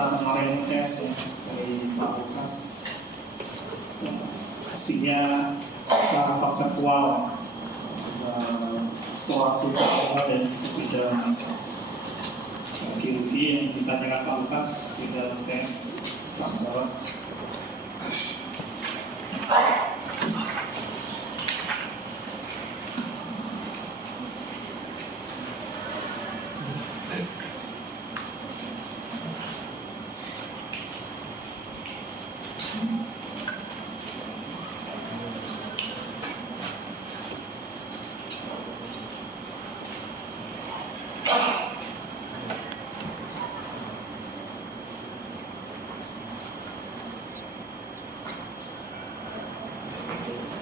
setelah kemarin tes ya dari Pak Lukas, pastinya secara konseptual eksplorasi secara dan bidang geologi yang ditanyakan Pak Lukas di dalam tes Pak Jawab.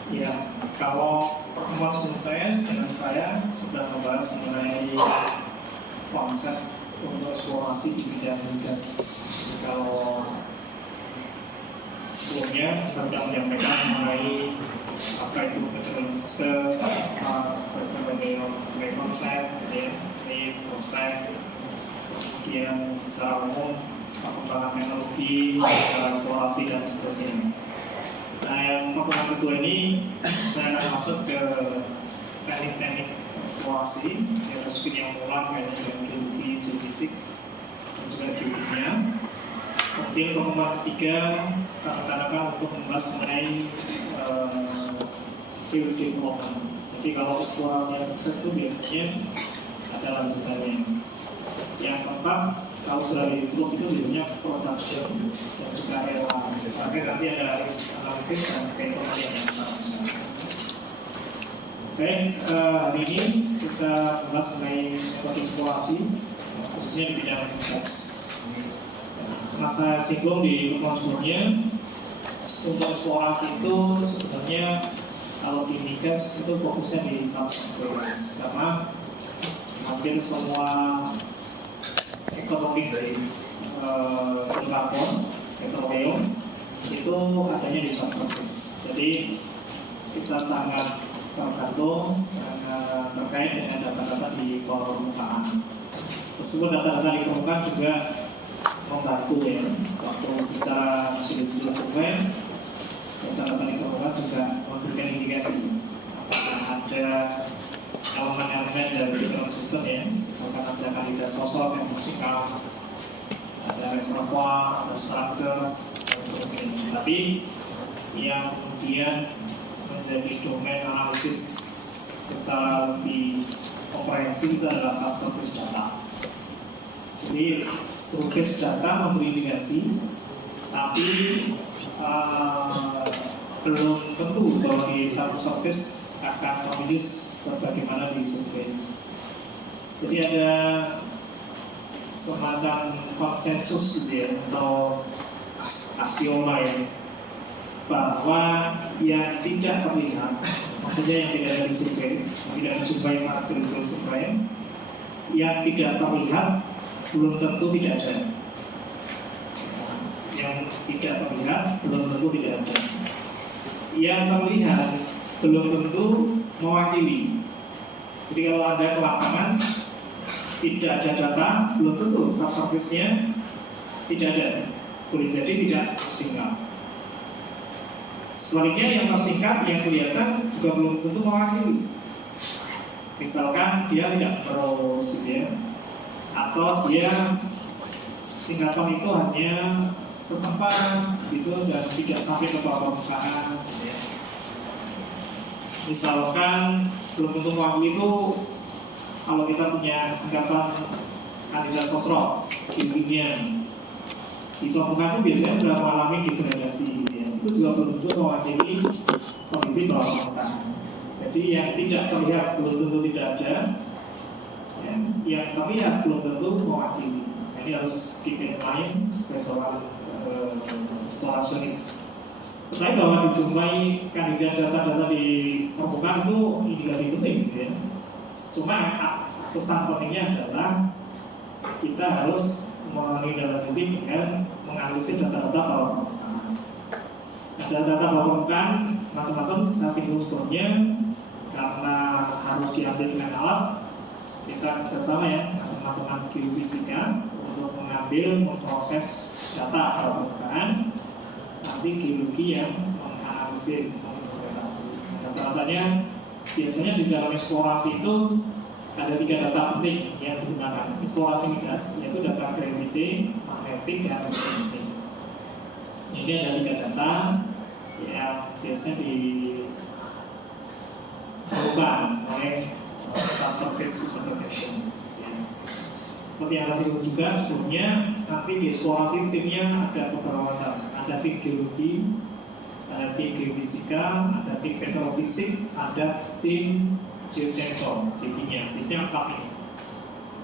Ya, kalau pertemuan sebelumnya dengan saya sudah membahas mengenai konsep untuk eksplorasi di bidang migas. Kalau sebelumnya saya sudah menyampaikan mengenai apa itu petroleum system, petroleum konsep, ini prospek, kemudian secara umum perkembangan teknologi, secara eksplorasi dan seterusnya. Nah, yang pertemuan kedua ini saya akan masuk ke teknik-teknik eksplorasi, yang masukin yang ulang kaitan dengan geologi, geofisik, dan juga geokimia. Kemudian pertemuan ketiga saya rencanakan untuk membahas mengenai field development. Jadi kalau eksplorasi yang sukses itu biasanya ada lanjutannya. Yang keempat, kalau sudah dibentuk itu biasanya production dan juga rela. Tapi nanti ada analisis dan ekonomi yang besar. Oke, hari ini kita bahas mengenai metode eksplorasi, khususnya di bidang migas. Karena saya singgung di pertemuan sebelumnya, untuk eksplorasi itu sebenarnya kalau di migas itu fokusnya di subsurface, karena hampir semua ekonomi dari karbon, petroleum itu adanya di subsurface. Jadi kita sangat tergantung, sangat terkait dengan data-data di bawah permukaan. Meskipun data-data di permukaan juga membantu ya, waktu bicara sudah survei, data-data di permukaan juga memberikan indikasi apakah ada elemen-elemen dari petroleum system ya, misalkan ada kandidat sosok yang tersikap, ada reservoir, ada structures, dan seterusnya. Tapi yang kemudian menjadi domain analisis secara lebih komprehensif itu adalah subsurface data. Jadi surface data memberi indikasi, tapi belum tentu bahwa di subsurface akan memilih sebagaimana di surface. Jadi ada semacam konsensus gitu ya, atau aksioma ya, bahwa yang tidak terlihat, maksudnya yang tidak ada di surface, yang tidak dijumpai saat survei, yang tidak terlihat belum tentu tidak ada. Yang tidak terlihat belum tentu tidak ada. Yang terlihat belum tentu mewakili. Jadi kalau ada ke lapangan tidak ada data, belum tentu subsurface-nya tidak ada. Boleh jadi tidak tersingkap. Sebaliknya yang tersingkap, yang kelihatan juga belum tentu mewakili. Misalkan dia tidak terus gitu ya, atau dia singkapan itu hanya setempat gitu dan tidak sampai ke bawah permukaan ya. Misalkan belum tentu mewakili itu kalau kita punya singkapan kandidat sosro kimia di permukaan itu biasanya sudah mengalami degradasi ya. Itu juga belum tentu mewakili kondisi bawah permukaan. Jadi yang tidak terlihat belum tentu tidak ada, ya, yang terlihat belum tentu mewakili. Ini harus keep in mind sebagai seorang eksplorasionis. Tetapi bahwa dijumpai kandidat data-data di permukaan itu indikasi penting ya. Cuma pesan pentingnya adalah kita harus menindaklanjuti dengan menganalisis data-data bawah permukaan. Ada data bawah permukaan macam-macam, saya singgung sebelumnya, karena harus diambil dengan alat, kita kerjasama ya, teman-teman geofisika untuk mengambil mengambil, memproses data permukaan, nanti geologi yang menganalisis, menginterpretasi. Data-datanya biasanya di dalam eksplorasi itu ada 3 data penting yang digunakan. Eksplorasi migas yaitu data gravity, magnetik, dan seismik. Ini ada 3 data yang biasanya diperlukan oleh subsurface interpretation. Seperti yang saya sebut juga sebelumnya, nanti di eksplorasi timnya ada beberapa macam. Ada tim geologi, ada tim geofisika, ada tim petrofisik, ada tim geochemical, timnya. Biasanya 4 ini.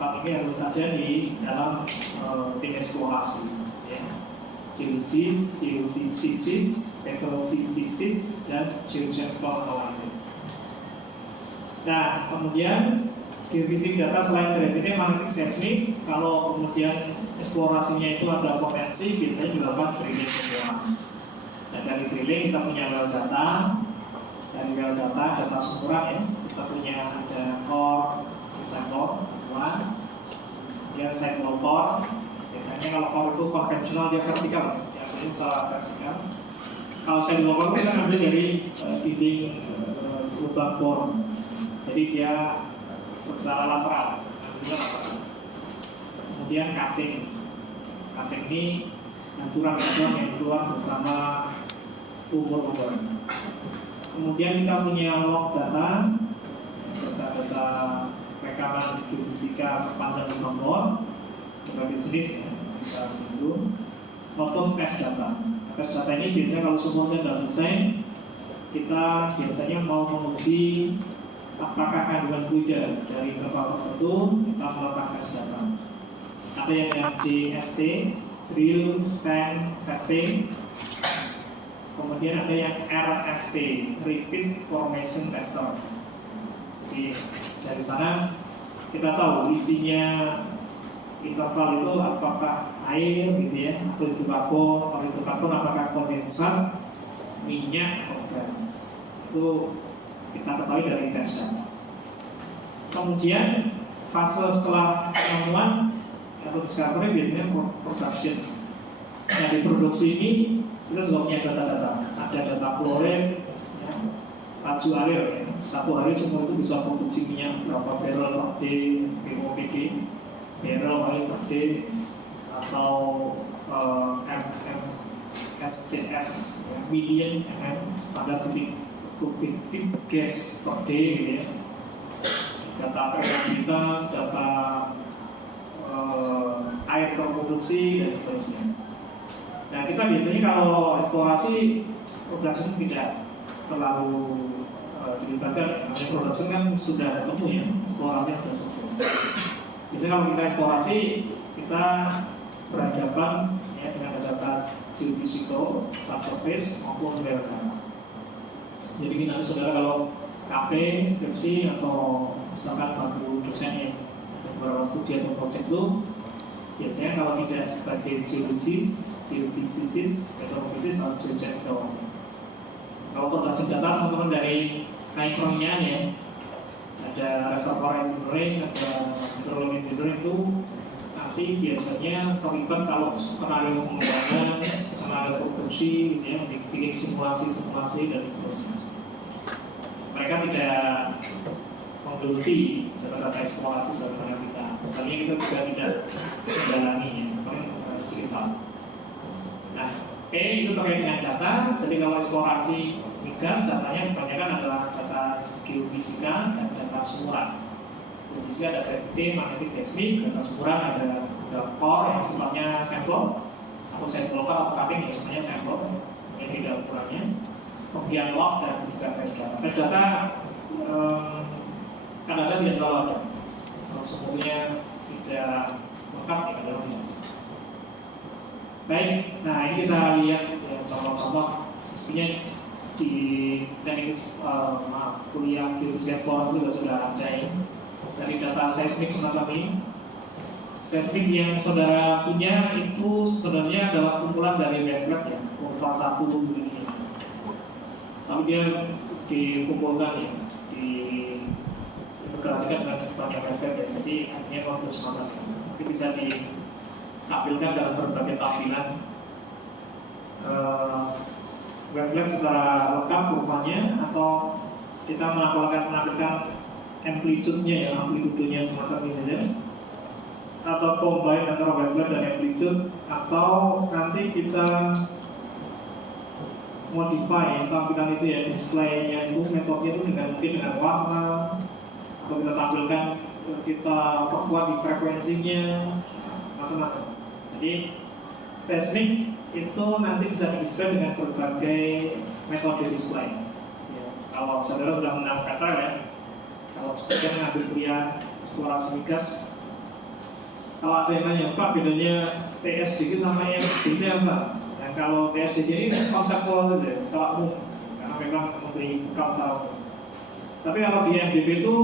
4 ini harus ada di dalam tim eksplorasi. Ya. Geologis, geofissis, petrofissis, dan geochemical analysis. Nah, kemudian geofisik data selain gravity, magnetik, seismik, kalau kemudian eksplorasinya itu ada potensi, biasanya dilakukan drilling semua. Dan dari drilling kita punya well data, dari well data sumuran ya, kita punya ada core, reservoir, kemudian cycle core. Biasanya kalau core itu konvensional dia vertikal, ya ini secara vertikal. Kalau cycle core kita ambil dari dinding lubang bor, jadi dia secara lateral. Kemudian cutting ini hancuran-hancuran yang keluar bersama umur-umur. Kemudian kita punya log data rekaman geofisika sepanjang nomor berbagai jenis ya, kita singgung, maupun tes data. Tes data ini biasanya kalau sumurnya sudah selesai, kita biasanya mau menguji apakah kandungan fluida dari interval tertentu, kita melakukan tes data. Ada yang DST, drill stem testing, kemudian ada yang RFT, repeat formation tester. Jadi dari sana kita tahu isinya interval itu apakah air gitu ya, atau hidrokarbon. Kalau hidrokarbon apakah kondensat, minyak, atau gas. Itu kita ketahui dari tes data. Kemudian fase setelah penemuan atau discovery biasanya production. Nah di produksi ini kita juga punya data-data. Ada data flow rate, ya, laju alir. Ya. Satu hari semua itu bisa produksi minyak berapa barrel per day, BOPD, barrel oil per day, atau SCF, ya, million standar kubik feet gas per day, gitu ya. Data permeabilitas, data air terproduksi, dan seterusnya. Nah kita biasanya kalau eksplorasi production tidak terlalu dilibatkan. Production kan sudah ketemu ya, eksplorasinya sudah sukses. Biasanya kalau kita eksplorasi, kita berhadapan ya, dengan data geofisiko, subsurface maupun well data. Jadi nanti saudara kalau KP, skripsi, atau misalkan bantu dosen yang beberapa studi atau proyek itu, biasanya kalau tidak sebagai geologis, geofissis, petrofissis, atau geochemical. Kalau production data teman-teman dari Naipronya ya, ada reservoir engineering, ada hydrology engineering itu nanti biasanya terlibat kalau skenario pengembangan, skenario produksi, gitu ya, bikin simulasi dan seterusnya. Mereka tidak menggeluti data-data eksplorasi sebagaimana kita. Sebenarnya kita juga tidak mendalaminya, paling sedikit tahu. Nah, oke, itu terkait dengan data. Jadi kalau eksplorasi migas, datanya kebanyakan adalah data geofisika dan data sumuran. Geofisika ada gravity, magnetik, seismik. Data sumuran ada core yang sifatnya sampel atau sampel lokal atau cutting yang sebenarnya sampel. Ini tidak ukurannya. Kemudian log dan juga tes data. Tes data kadang-kadang tidak selalu ada. Kalau semuanya tidak lengkap, tidak ada lagi. Baik, nah ini kita lihat contoh-contoh. Mestinya di teknik kuliah geofisika eksplorasi juga sudah ada ya. Dari data seismik semacam ini. Seismik yang saudara punya itu sebenarnya adalah kumpulan dari wavelet ya, kurva 1 begini. Tapi dia dikumpulkan ya, diintegrasikan dengan banyak wavelet ya. Jadi artinya model semacam ini. Nanti bisa tampilkan dalam berbagai tampilan wavelet secara lengkap kurvanya, atau kita menampilkan amplitude-nya ya, amplitudenya semacam ini saja, atau combine antara wavelet dan amplitude, atau nanti kita modify tampilan itu ya, displaynya itu metodenya itu dengan warna, atau kita tampilkan, kita perkuat di frekuensinya, macam-macam. Jadi seismic itu nanti bisa di-display dengan berbagai metode display ya. Kalau saudara sudah mengenal kata ya, kalau sebagian mengambil kuliah eksplorasi migas, kalau ada yang nanya, Pak bedanya TSDG sama EMDG apa? Nah, kalau TSDG ini konseptual saja, secara umum, karena memang memberi bekal secara umum. Tapi kalau di EMDG itu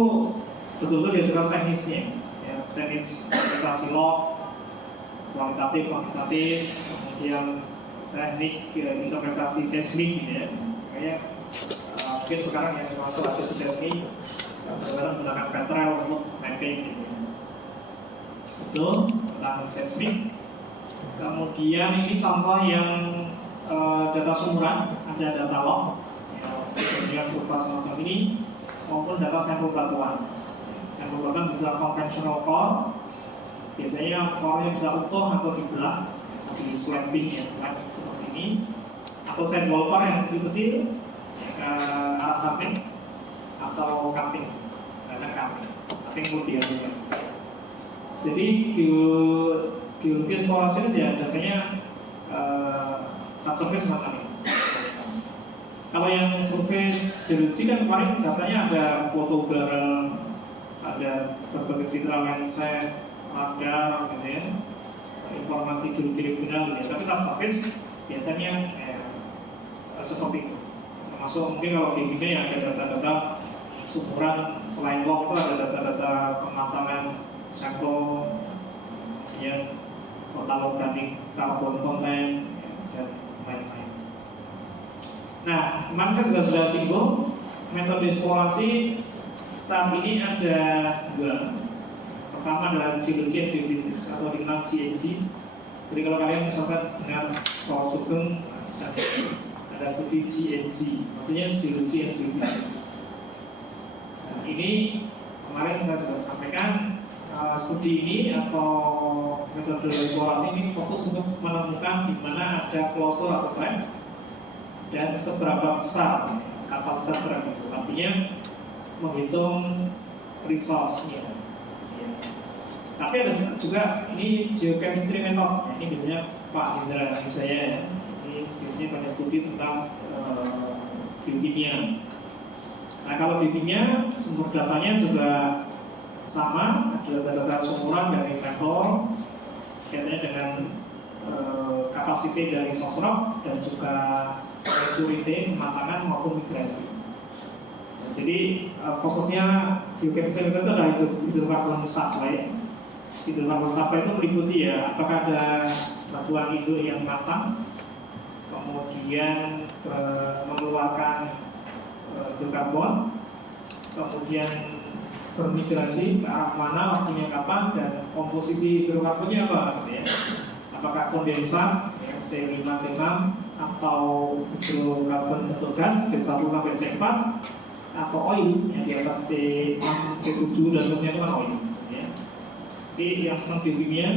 betul-betul diajarkan teknisnya ya, teknis interpretasi log, kualitatif, kuantitatif, kemudian teknik interpretasi seismik gitu ya. Kayak mungkin sekarang yang masuk ke seismik benar-benar menggunakan Petrel untuk mapping gitu ya. Itu tentang seismik. Kemudian ini contoh yang data sumuran, ada data log ya, kemudian kurva semacam ini, maupun data sampel batuan. Sampel batuan bisa konvensional core, biasanya core-nya bisa utuh atau dibelah, di slapping ya, slapping seperti ini, atau sidewall core yang kecil-kecil ya, arah samping, atau cutting, ada cutting lebih halus. Jadi geologi eksplorasi ya datanya subsurface semacam ini. Kalau yang surface geologi kan kemarin datanya ada foto bareng, ada berbagai citra lensa, radar gitu ya, informasi geologi regional gitu ya. Tapi subsurface biasanya seperti itu. Termasuk mungkin kalau di sini yang ada data-data sumuran selain log itu ada data-data pematangan sampel, kemudian total organik karbon konten dan lain-lain. Nah, kemarin saya sudah singgung metode eksplorasi saat ini ada dua. Pertama adalah geologi and geophysics atau dikenal GNG. Jadi kalau kalian misalkan dengar Paul Sugeng ada studi GNG, maksudnya geologi and geophysics. Nah, ini kemarin saya sudah sampaikan studi ini atau metode eksplorasi ini fokus untuk menemukan di mana ada closure atau trend dan seberapa besar kapasitas trend itu. Artinya menghitung resource-nya. Tapi ada juga ini geochemistry method. Ini biasanya Pak Indra saya ya. Ini biasanya banyak studi tentang geokimia. Nah kalau geokimia sumber datanya juga sama, ada data-data sumuran dari sampel, kaitannya dengan kapasitas dari source rock dan juga maturity, kematangan maupun migrasi. Nah, jadi fokusnya geochemistry method adalah hidrokarbon supply. Hidrokarbon supply itu meliputi ya, apakah ada batuan induk yang matang, kemudian mengeluarkan hidrokarbon, kemudian bermigrasi ke arah mana, waktunya kapan, dan komposisi hidrokarbonnya apa gitu ya. Apakah kondensat ya, C5, C6, atau hidrokarbon bentuk gas C1 sampai C4, atau oil yang di atas C6, C7 dan seterusnya itu kan oil ya. Jadi yang senang geokimia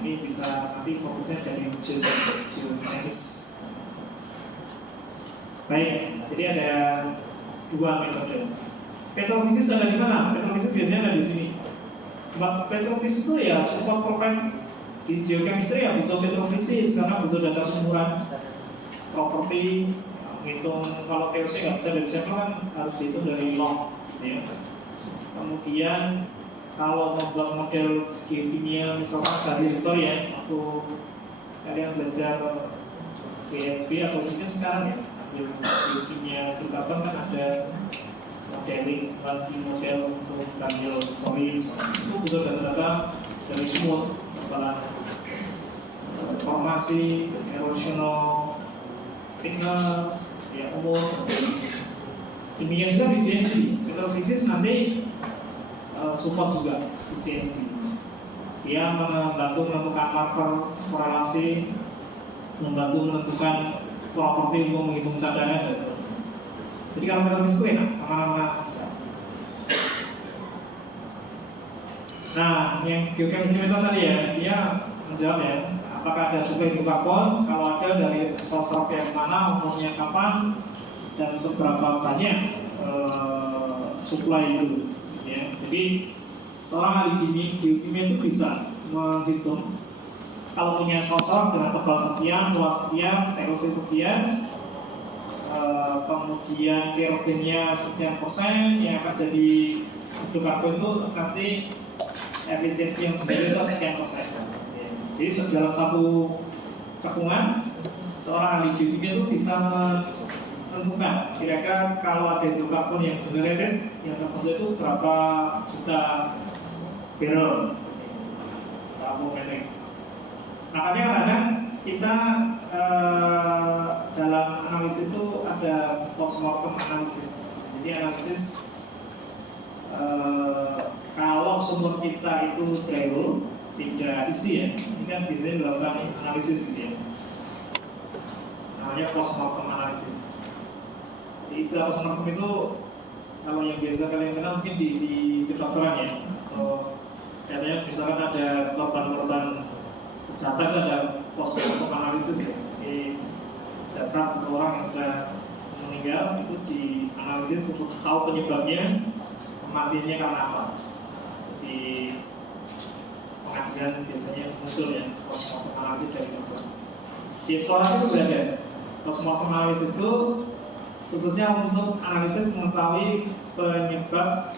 ini bisa nanti fokusnya jadi geochemist. Baik, jadi ada dua metode. Petrofisis ada di mana? Petrofisis biasanya ada di sini. Petrofisis itu ya support provide di geochemistry ya butuh petrofisis karena butuh data sumuran, properti, menghitung kalau TOC nggak bisa dari sampel kan harus dihitung dari log, ya. Kemudian kalau membuat model geokimia misalkan dari histori ya, waktu kalian belajar BSB atau mungkin sekarang ya, ambil geokimia Jakarta kan ada modeling, lagi model untuk ambil story, itu butuh data-data dari semua kepala formasi, erosional, thickness, ya umur, demikian juga di GNG. Petrofisis nanti support juga di GNG. Dia membantu menentukan marker korelasi, membantu menentukan properti untuk menghitung cadangan dan seterusnya. Jadi kalau metode itu enak, aman-aman bisa. Nah, yang geochemistry method tadi ya, dia menjawab ya, apakah ada suplai hidrokarbon? Kalau ada, dari source rock yang mana, umurnya kapan, dan seberapa banyak suplai itu. Ya. Jadi seorang ahli geokimia itu bisa menghitung kalau punya source rock dengan tebal sekian, luas sekian, TOC sekian, kemudian kerogennya sekian persen, yang akan jadi hidrokarbon itu nanti efisiensi yang sebenarnya itu sekian persen. Jadi dalam satu cekungan, seorang ahli geokimia itu bisa menentukan kira-kira kalau ada hidrokarbon yang generated, yang terbentuk itu berapa juta barrel satu meter. Makanya kadang kita dalam analisis itu ada postmortem analisis. Jadi analisis kalau sumur kita itu dry hole, tidak isi ya, ini kan biasanya dilakukan analisis gitu ya, namanya postmortem analisis. Jadi istilah postmortem itu kalau yang biasa kalian kenal mungkin di kedokteran ya, atau katanya misalkan ada korban-korban kejahatan ada postmortem analisis ya. Jadi jasad seseorang yang sudah meninggal itu dianalisis untuk tahu penyebabnya, kematiannya karena apa. Di pengadilan biasanya muncul ya postmortem analisis dari dokter. Di sekolah itu sudah ada postmortem analisis itu khususnya untuk analisis mengetahui penyebab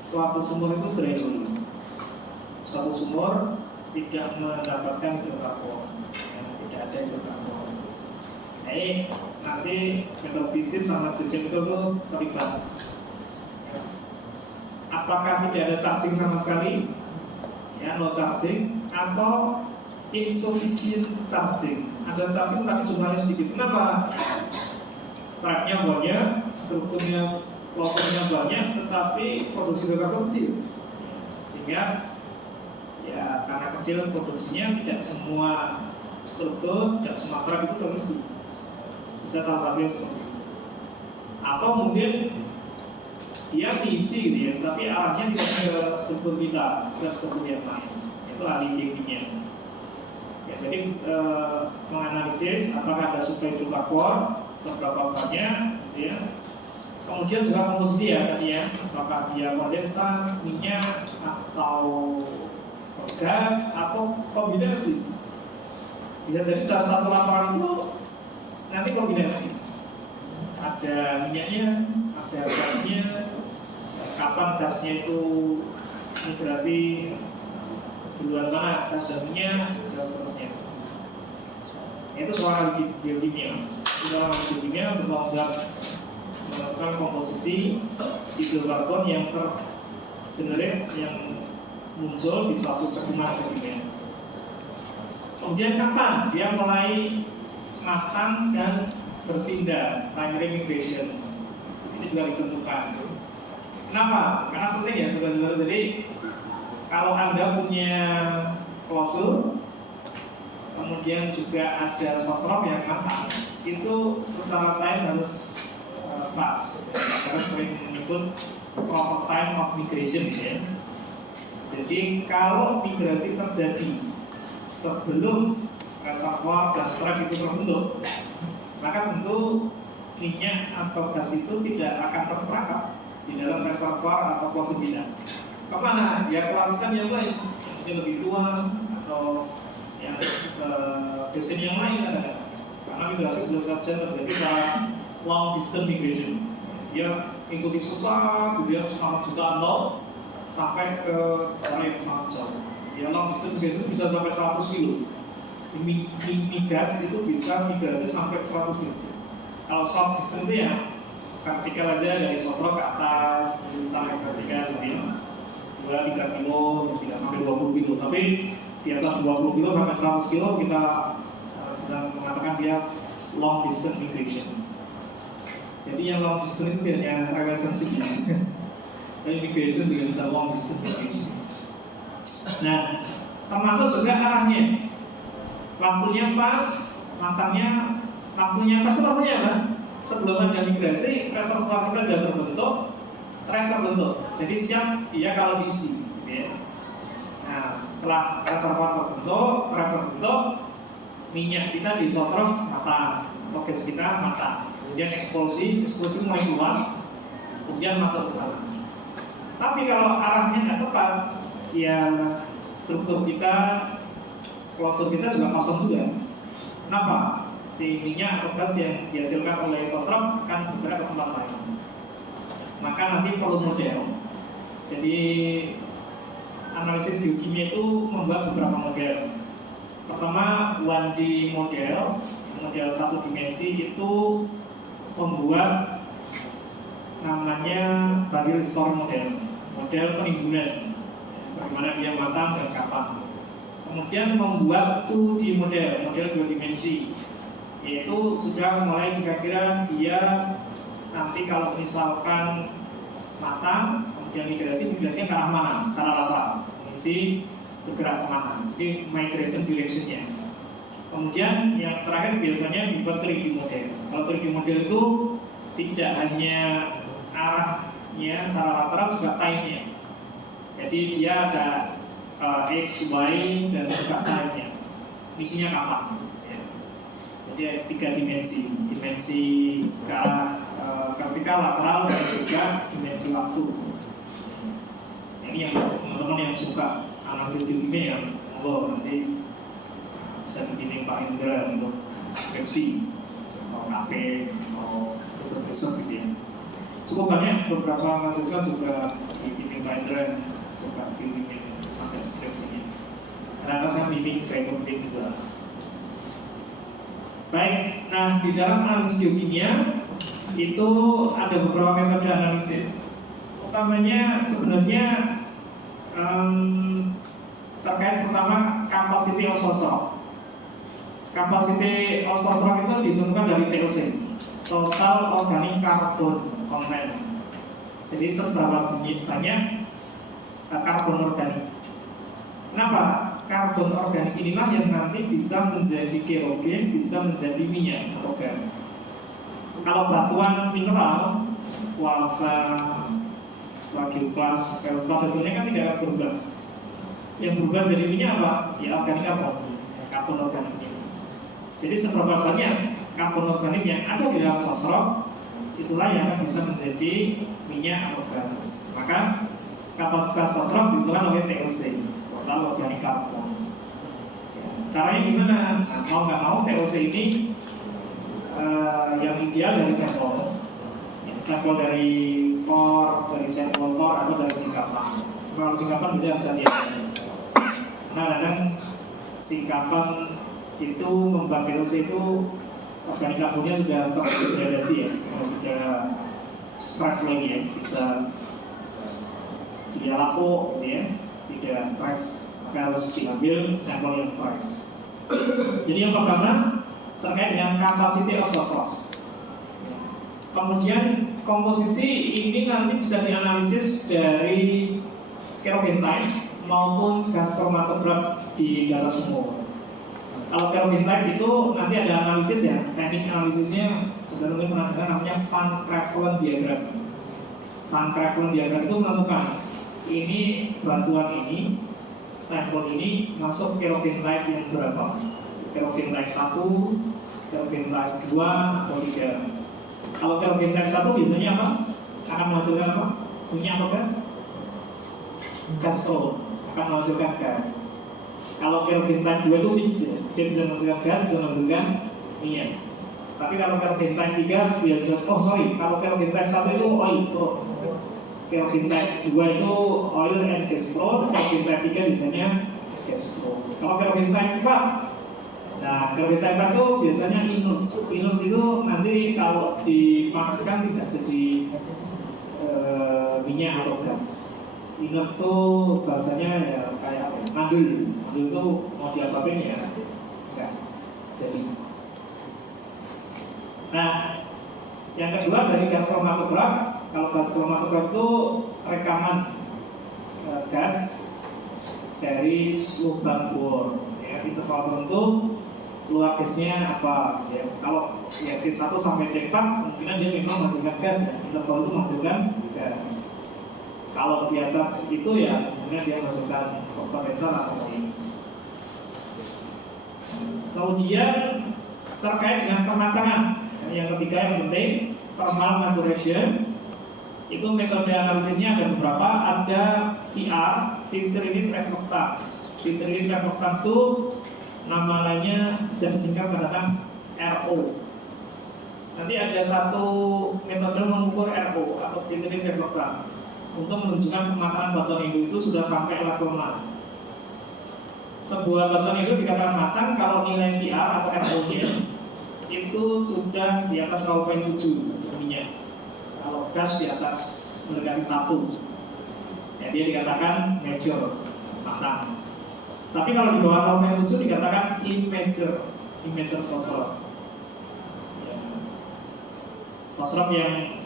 suatu sumur itu dry hole. Suatu sumur tidak mendapatkan hidrokarbon, tidak ada hidrokarbon. Nanti meteofisis sama jejak itu terlibat. Apakah tidak ada charging sama sekali, ya, no charging, atau insufficient charging, ada charging tapi jumlahnya sedikit. Kenapa? Tracknya banyak, strukturnya, kloternya banyak, tetapi produksi hidrokarbon kecil, sehingga ya karena kecil produksinya tidak semua struktur, tidak semua track itu terisi. Bisa salah satu yang seperti itu. Atau mungkin dia diisi gitu ya, tapi arahnya tidak ke struktur kita, ke struktur yang lain. Itu ahli geokimia. Ya, jadi menganalisis apakah ada suplai hidrokarbon, seberapa banyak, gitu ya. Kemudian juga komposisi ya tadi ya, apakah dia kondensat, minyak, atau gas, atau kombinasi. Bisa jadi dalam satu laporan itu nanti kombinasi. Ada minyaknya, ada gasnya, kapan gasnya itu migrasi duluan mana, gas dan minyak, dan seterusnya. Itu soal geokimia. Soal geokimia bertanggung jawab melakukan komposisi hidrokarbon yang tergenerate, yang muncul di suatu cekungan sedimen. Kemudian kapan dia mulai matang dan berpindah, primary migration. Ini juga ditentukan. Kenapa? Karena penting ya saudara-saudara. Jadi kalau Anda punya klausul, kemudian juga ada source rock yang matang, itu secara time harus pas. Saya sering menyebut proper time of migration ya. Jadi kalau migrasi terjadi sebelum reservoir dan track itu terbentuk, maka tentu minyak atau gas itu tidak akan terperangkap di dalam reservoir atau klausul bina. Kemana? Ya ke lapisan yang lain, mungkin lebih tua atau yang desain yang lain ada. Karena migrasi bisa saja terjadi saat long distance migration. Dia ikuti susah, kemudian selama jutaan tahun sampai ke jarak yang sangat jauh. Ya long distance migration bisa sampai 100 kilo. Migas itu bisa migrasi sampai 100 kilo. Kalau short distance itu ya vertikal aja dari sosro ke atas, sampai vertikal sampai 2-3 kilo, tidak sampai 20 kilo. Tapi di atas 20 kilo sampai 100 kilo kita bisa mengatakan dia long distance migration. Jadi yang long distance itu hanya relationship-nya. Jadi migration juga bisa long distance migration. Nah, termasuk juga arahnya. Waktunya pas, waktunya pas itu maksudnya apa? Sebelum ada migrasi, reservoir kita sudah terbentuk, trap terbentuk. Jadi siap dia kalau diisi. Gitu ya. Nah, setelah reservoir terbentuk, trap terbentuk, minyak kita disosrok mata, atau gas kita mata. Kemudian eksplosi mulai keluar, kemudian masuk ke sana. Tapi kalau arahnya nggak tepat, ya struktur kita, klosur kita juga kosong juga. Kenapa? Si minyak atau gas yang dihasilkan oleh sosrok akan bergerak ke tempat lain. Maka nanti perlu model. Jadi analisis biokimia itu membuat beberapa model. Pertama, 1D model satu dimensi itu membuat namanya barrel store model penimbunan, bagaimana dia matang dan kapan. Kemudian membuat 2D model 2 dimensi, yaitu sudah mulai kira-kira dia nanti kalau misalkan matang, kemudian migrasinya ke arah mana, secara lateral, mengisi bergerak kemana, jadi migration directionnya. Kemudian yang terakhir biasanya dibuat 3D model. Kalau 3D model itu tidak hanya arahnya secara lateral, juga time-nya. Jadi dia ada X, Y, dan juga time-nya. Misinya kapan? Ya. Jadi ada 3 dimensi ke arah vertikal, lateral, dan juga dimensi waktu. Ini yang teman-teman yang suka analisis biokimia yang nanti bisa dibimbing Pak Indra untuk skripsi atau KP atau riset gitu ya. Cukup banyak beberapa mahasiswa juga dibimbing Pak Indra yang suka bimbing sampai skripsinya. Karena saya bimbing sebagai pembimbing juga. Baik, nah di dalam analisis biokimia itu ada beberapa metode analisis. Utamanya sebenarnya terkait pertama capacity of sosrok. Capacity of sosrok itu ditentukan dari TOC, total organic carbon content. Jadi seberapa banyak karbon organik. Kenapa? Karbon organik inilah yang nanti bisa menjadi kerogen, bisa menjadi minyak atau gas. Kalau batuan mineral, kuarsa, geoklas, feldspar kan tidak akan berubah. Yang berubah jadi minyak apa? Ya organik karbon organik ini. Jadi seberapa banyak karbon organik yang ada di dalam sosrok, itulah yang akan bisa menjadi minyak atau gas. Maka kapasitas sosrok ditentukan oleh TOC, total organik karbon. Caranya gimana? Nah, mau nggak mau TOC ini yang ideal dari sampel dari core, dari sampel core atau dari singkapan. Kalau singkapan bisa hati-hati. Kadang-kadang singkapan itu membuat TOC itu organik karbonnya sudah terdegradasi ya, sudah stress lagi ya, bisa tidak laku ya, tidak fresh, maka harus diambil sampel yang fresh. Jadi yang pertama terkait dengan capacity of sosrok. Kemudian komposisi ini nanti bisa dianalisis dari kerogen type maupun gas kromatograf di darah sumur. Kalau kerogen type itu nanti ada analisis ya, teknik analisisnya sudah mungkin pernah dengar namanya Van Crevelen diagram. Van Crevelen diagram itu menentukan ini bantuan ini, sampel ini masuk kerogen type yang berapa? Kerogen type 1, kerogen type 2 atau 3. Kalau kerogen type 1 biasanya apa? Akan menghasilkan apa? Minyak atau gas? Gas akan menghasilkan gas. Kalau kerogen type 2 itu mix ya, dia bisa menghasilkan gas, bisa menghasilkan minyak. Tapi kalau kerogen type 3 biasa, kalau kerogen type 1 itu oil pro. Kerogen type 2 itu oil and gas pro, kerogen type 3 biasanya gas pro. Kalau kerogen type 4, nah kerogen type 4 itu biasanya inert. Inert itu nanti kalau dipanaskan tidak jadi minyak atau gas. Inert itu bahasanya ya kayak mandul. Mandul itu mau diapain ya enggak jadi. Nah, yang kedua dari gas kromatograf. Kalau gas kromatograf itu rekaman gas dari lubang bor. Ya, interval tertentu keluar gasnya apa? Ya, kalau ya C1 sampai C4 kemungkinan dia memang menghasilkan gas ya. Interval itu menghasilkan gas. Kalau di atas itu ya kemungkinan dia menghasilkan kondensat atau lain. Kemudian terkait dengan pematangan, yang ketiga yang penting thermal maturation. Itu metode analisisnya ada beberapa, ada VR, filter unit reactance. Filter unit reactance itu nama lainnya bisa disingkat mengatakan RO. Nanti ada satu metode mengukur RO atau filter unit reactance untuk menunjukkan kematangan batuan Indo itu sudah sampai level mana. Sebuah batuan Indo dikatakan matang kalau nilai VR atau RO-nya itu sudah di atas 0,7 minyak. Kalau gas di atas mendekati 1, ya dia dikatakan mature, matang. Tapi kalau di bawah 0,7 dikatakan immature sosro. Ya. Sosro yang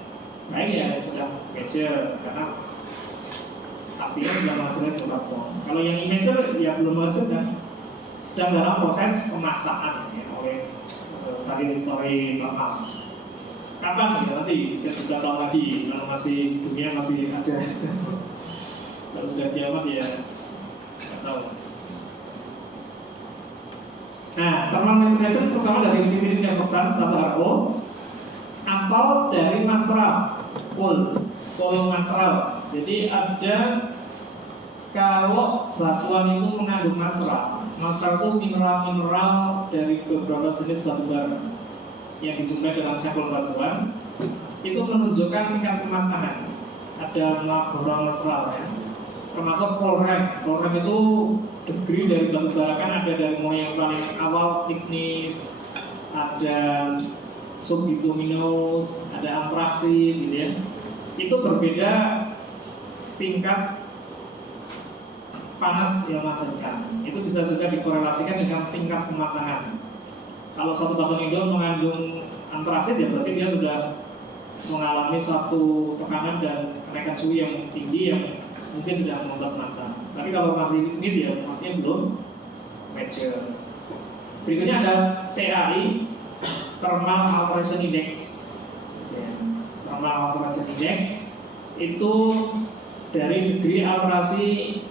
baik ya sudah mature karena artinya sudah menghasilkan karbon. Kalau yang immature ya belum menghasilkan, sedang dalam proses pemasakan ya, oleh tadi histori thermal. Kapan nanti sekitar 3 tahun lagi kalau masih dunia masih ada. Kalau sudah kiamat ya nggak tahu. Nah, thermal maturation pertama dari filter reactance atau RO atau dari masral coal masral. Jadi ada kalau batuan itu mengandung masral itu mineral dari beberapa jenis batu bara yang dijumpai dalam sampel batuan itu menunjukkan tingkat kematangan. Ada boron masral ya, termasuk polrem itu degree dari batu bara kan ada dari mulai yang paling awal lignit, ada subbituminous, ada antraksit gitu ya. Itu berbeda tingkat panas yang menghasilkan. Itu bisa juga dikorelasikan dengan tingkat kematangan. Kalau satu batuan Indo mengandung antraksit ya berarti dia sudah mengalami satu tekanan dan kenaikan suhu yang tinggi yang mungkin sudah membuat matang. Tapi kalau masih lignit ya artinya belum mature. Berikutnya ada TAI, Thermal Alteration Index. Thermal Alteration Index itu dari degree alterasi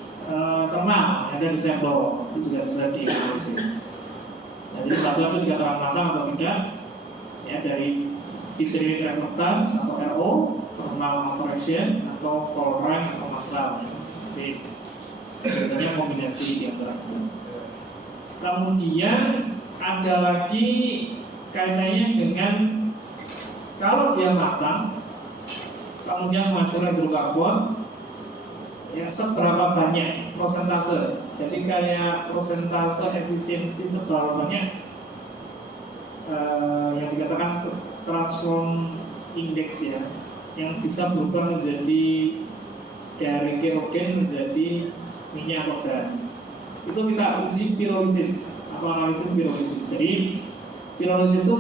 thermal yang ada di sampel, itu juga bisa dianalisis. Jadi batuan itu dikatakan matang atau tidak ya dari filter unit reactance atau RO, thermal alteration atau polrem atau masral. Jadi biasanya kombinasi di antara itu. Kemudian ada lagi kaitannya dengan kalau dia matang kemudian menghasilkan hidrokarbon ya seberapa banyak prosentase. Jadi kayak prosentase efisiensi seberapa banyak yang dikatakan transform index ya, yang bisa berubah menjadi dari kerogen menjadi minyak atau gas. Itu kita uji pirolisis atau analisis pirolisis. Jadi pirolisis itu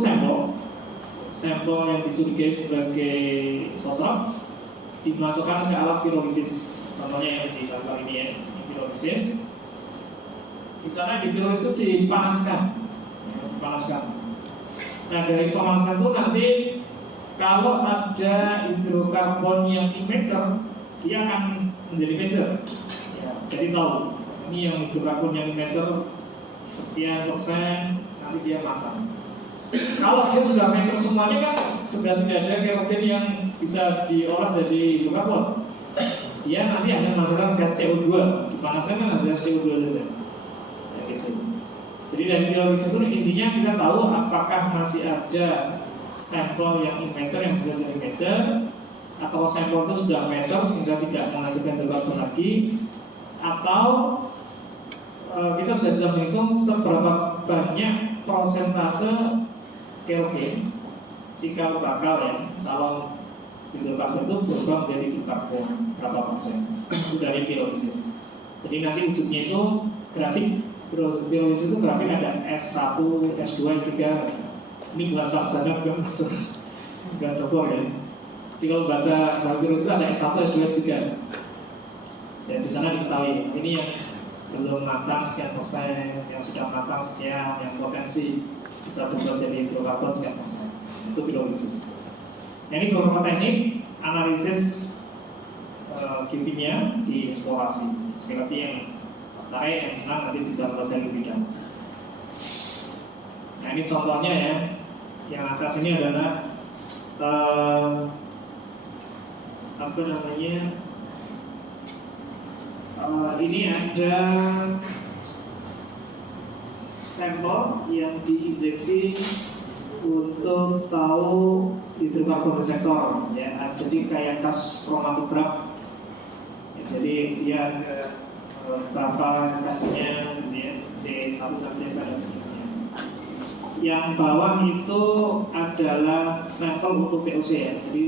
sampel yang dicurigai sebagai sosok dimasukkan ke alat pirolisis. Contohnya yang di gambar ini ya, pirolisis. Di sana di pirolisis itu dipanaskan. Nah dari pemanasan itu nanti kalau ada hidrokarbon yang immature, dia akan menjadi mature. Ya, jadi tahu ini yang hidrokarbon yang immature sekian persen, nanti dia matang. Kalau dia sudah mature semuanya kan sudah tidak ada kerogen yang bisa diolah jadi hidrokarbon. Dia nanti hanya menghasilkan gas CO2, dipanaskan kan hasil CO2 saja. Ya, gitu. Jadi dari pirolisis itu intinya kita tahu apakah masih ada sampel yang immature yang bisa jadi mature, atau sampel itu sudah mature sehingga tidak menghasilkan hidrokarbon lagi, atau kita sudah bisa menghitung seberapa banyak persentase kerogen cikal bakal ya salon hidrokarbon itu berubah menjadi hidrokarbon berapa persen itu dari pirolisis. Jadi nanti ujungnya itu grafik pirolisis itu grafik ada S1, S2, S3. Ini bukan sarjana, bukan master, bukan doktor ya. Jadi kalau baca grafik pirolisis itu ada S1, S2, S3. Ya di sana diketahui ini yang belum matang sekian persen, yang sudah matang sekian, yang potensi bisa berubah jadi hidrokarbon sekian persen. Itu pirolisis. Ini beberapa teknik analisis kimia di eksplorasi. Sekali lagi yang tertarik, yang senang nanti bisa belajar lebih dalam. Nah ini contohnya ya. Yang atas ini adalah apa namanya? Ini ada sampel yang diinjeksi untuk tahu hidrokarbon detektor ya. Jadi kayak tas kromatograf ya, jadi dia ada berapa kasnya ya, C1 sampai C dan seterusnya. Yang bawah itu adalah sampel untuk POC ya. Jadi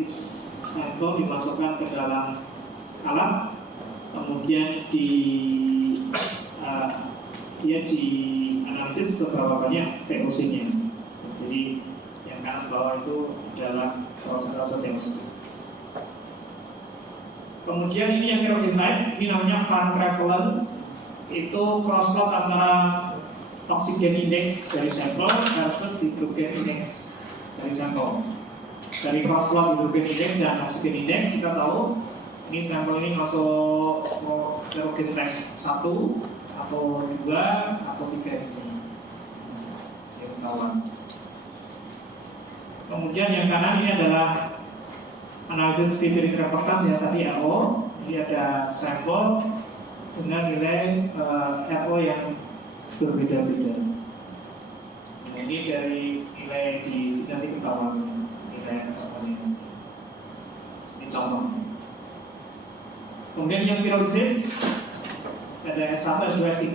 sampel dimasukkan ke dalam alat, kemudian dia dianalisis seberapa banyak VOC-nya. Jadi yang kanan bawah itu adalah prosentase VOC. Kemudian ini yang kerogenite, ini namanya Van Crevelen. Itu cross plot antara oxygen index dari sampel versus hydrogen index dari sampel. Dari cross plot hydrogen index dan oxygen index kita tahu ini sampel ini masuk kerogenite 1 atau 2 atau 3 di sini. Yang ketahuan. Kemudian yang kanan ini adalah analisis filtering reference ya tadi RO. Ini ada sampel dengan nilai RO yang berbeda-beda. Nah, ini dari nilai di sini nanti ketahuan nilai RO ini. Ini contoh. Kemudian yang pirolisis ada S1, S2, S3.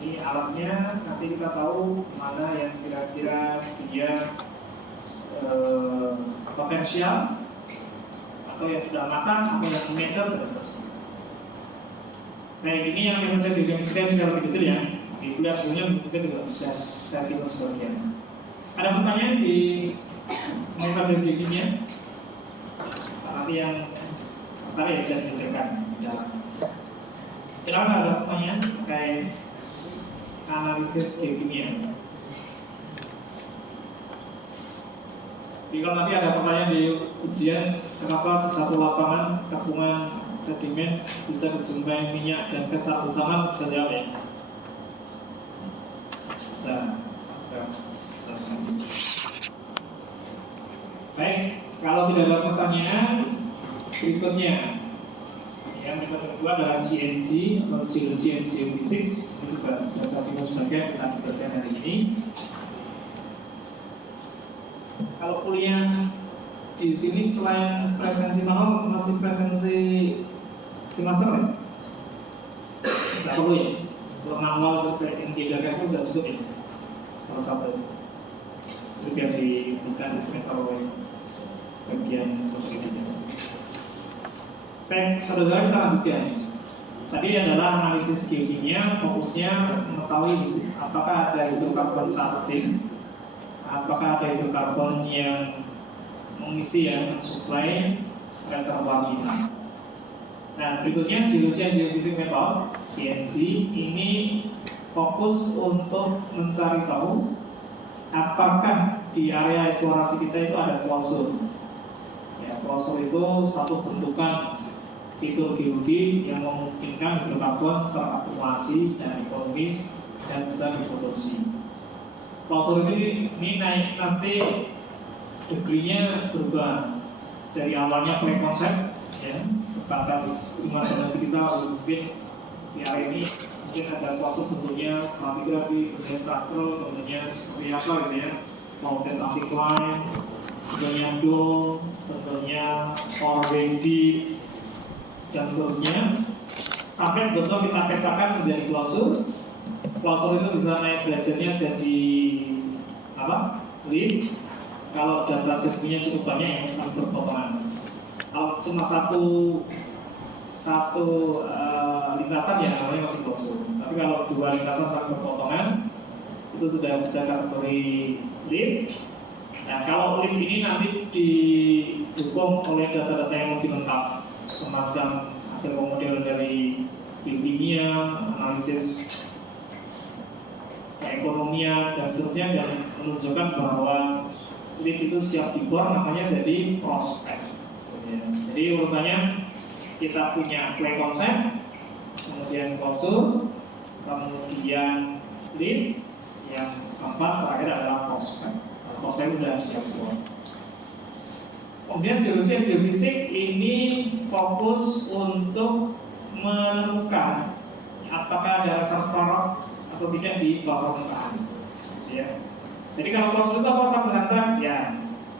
Ini alatnya nanti kita tahu mana yang kira-kira dia potensial atau yang sudah matang atau yang mature dan seterusnya. Baik, ini yang metode biochemistry secara lebih detail ya. Di kuliah sebelumnya mungkin juga sudah saya singgung sebagian. Ada pertanyaan di metode biokimia? Nanti yang tertarik bisa didetailkan di dalam. Silakan ada pertanyaan terkait analisis biokimia. Jadi kalau nanti ada pertanyaan di ujian, kenapa di satu lapangan gabungan sedimen bisa dijumpai minyak dan gas saat bersamaan, bisa jawab ya? Bisa. Baik, kalau tidak ada pertanyaan, berikutnya yang kedua adalah GNG atau Geology and Geophysics. Ini juga sudah saya singgung sebagai kita detailkan hari ini. Kalau kuliah di sini selain presensi manual masih presensi semester ya? Tidak perlu ya? Kalau manual selesai yang diadakan itu sudah cukup ya? Salah satu aja. Itu biar diberikan di semester bagian pendidikan. Baik, saudara kita lanjutkan. Tadi adalah analisis geokimia, fokusnya mengetahui apakah ada hidrokarbon saat zinc, apakah ada hidrokarbon yang mengisi ya, mensuplai reservoir kita. Nah, berikutnya Geology and Geophysics Method (GNG) ini fokus untuk mencari tahu apakah di area eksplorasi kita itu ada klausul. Ya, klausul itu satu bentukan fitur geologi yang memungkinkan hidrokarbon terakumulasi dan ekonomis dan bisa diproduksi. Klausul ini naik nanti degree-nya berubah dari awalnya pre-konsep ya, sebatas imajinasi kita mungkin di area ini mungkin ada klausul bentuknya stratigrafi, bentuknya struktural, bentuknya seperti apa gitu ya, mountain anticline, bentuknya dome, bentuknya already dan seterusnya sampai betul kita petakan menjadi klausul. Klausul itu bisa naik derajatnya jadi apa? Lead. Kalau data sistemnya cukup banyak yang saling berpotongan. Kalau cuma satu lintasan ya namanya masih klausul. Tapi kalau dua lintasan saling berpotongan itu sudah bisa kategori lead. Nah, kalau lead ini nanti didukung oleh data-data yang lebih lengkap, semacam hasil pemodelan dari biokimia, analisis keekonomian dan seterusnya, dan menunjukkan bahwa lead itu siap dibor, namanya jadi prospek. Jadi urutannya kita punya play concept, kemudian klausul, kemudian lead, yang keempat terakhir adalah prospek. Prospek sudah siap dibor. Kemudian geologi geofisik ini fokus untuk menemukan apakah ada reservoir atau tidak di bawah permukaan. Ya. Jadi kalau klausul itu apa sebenarnya? Ya,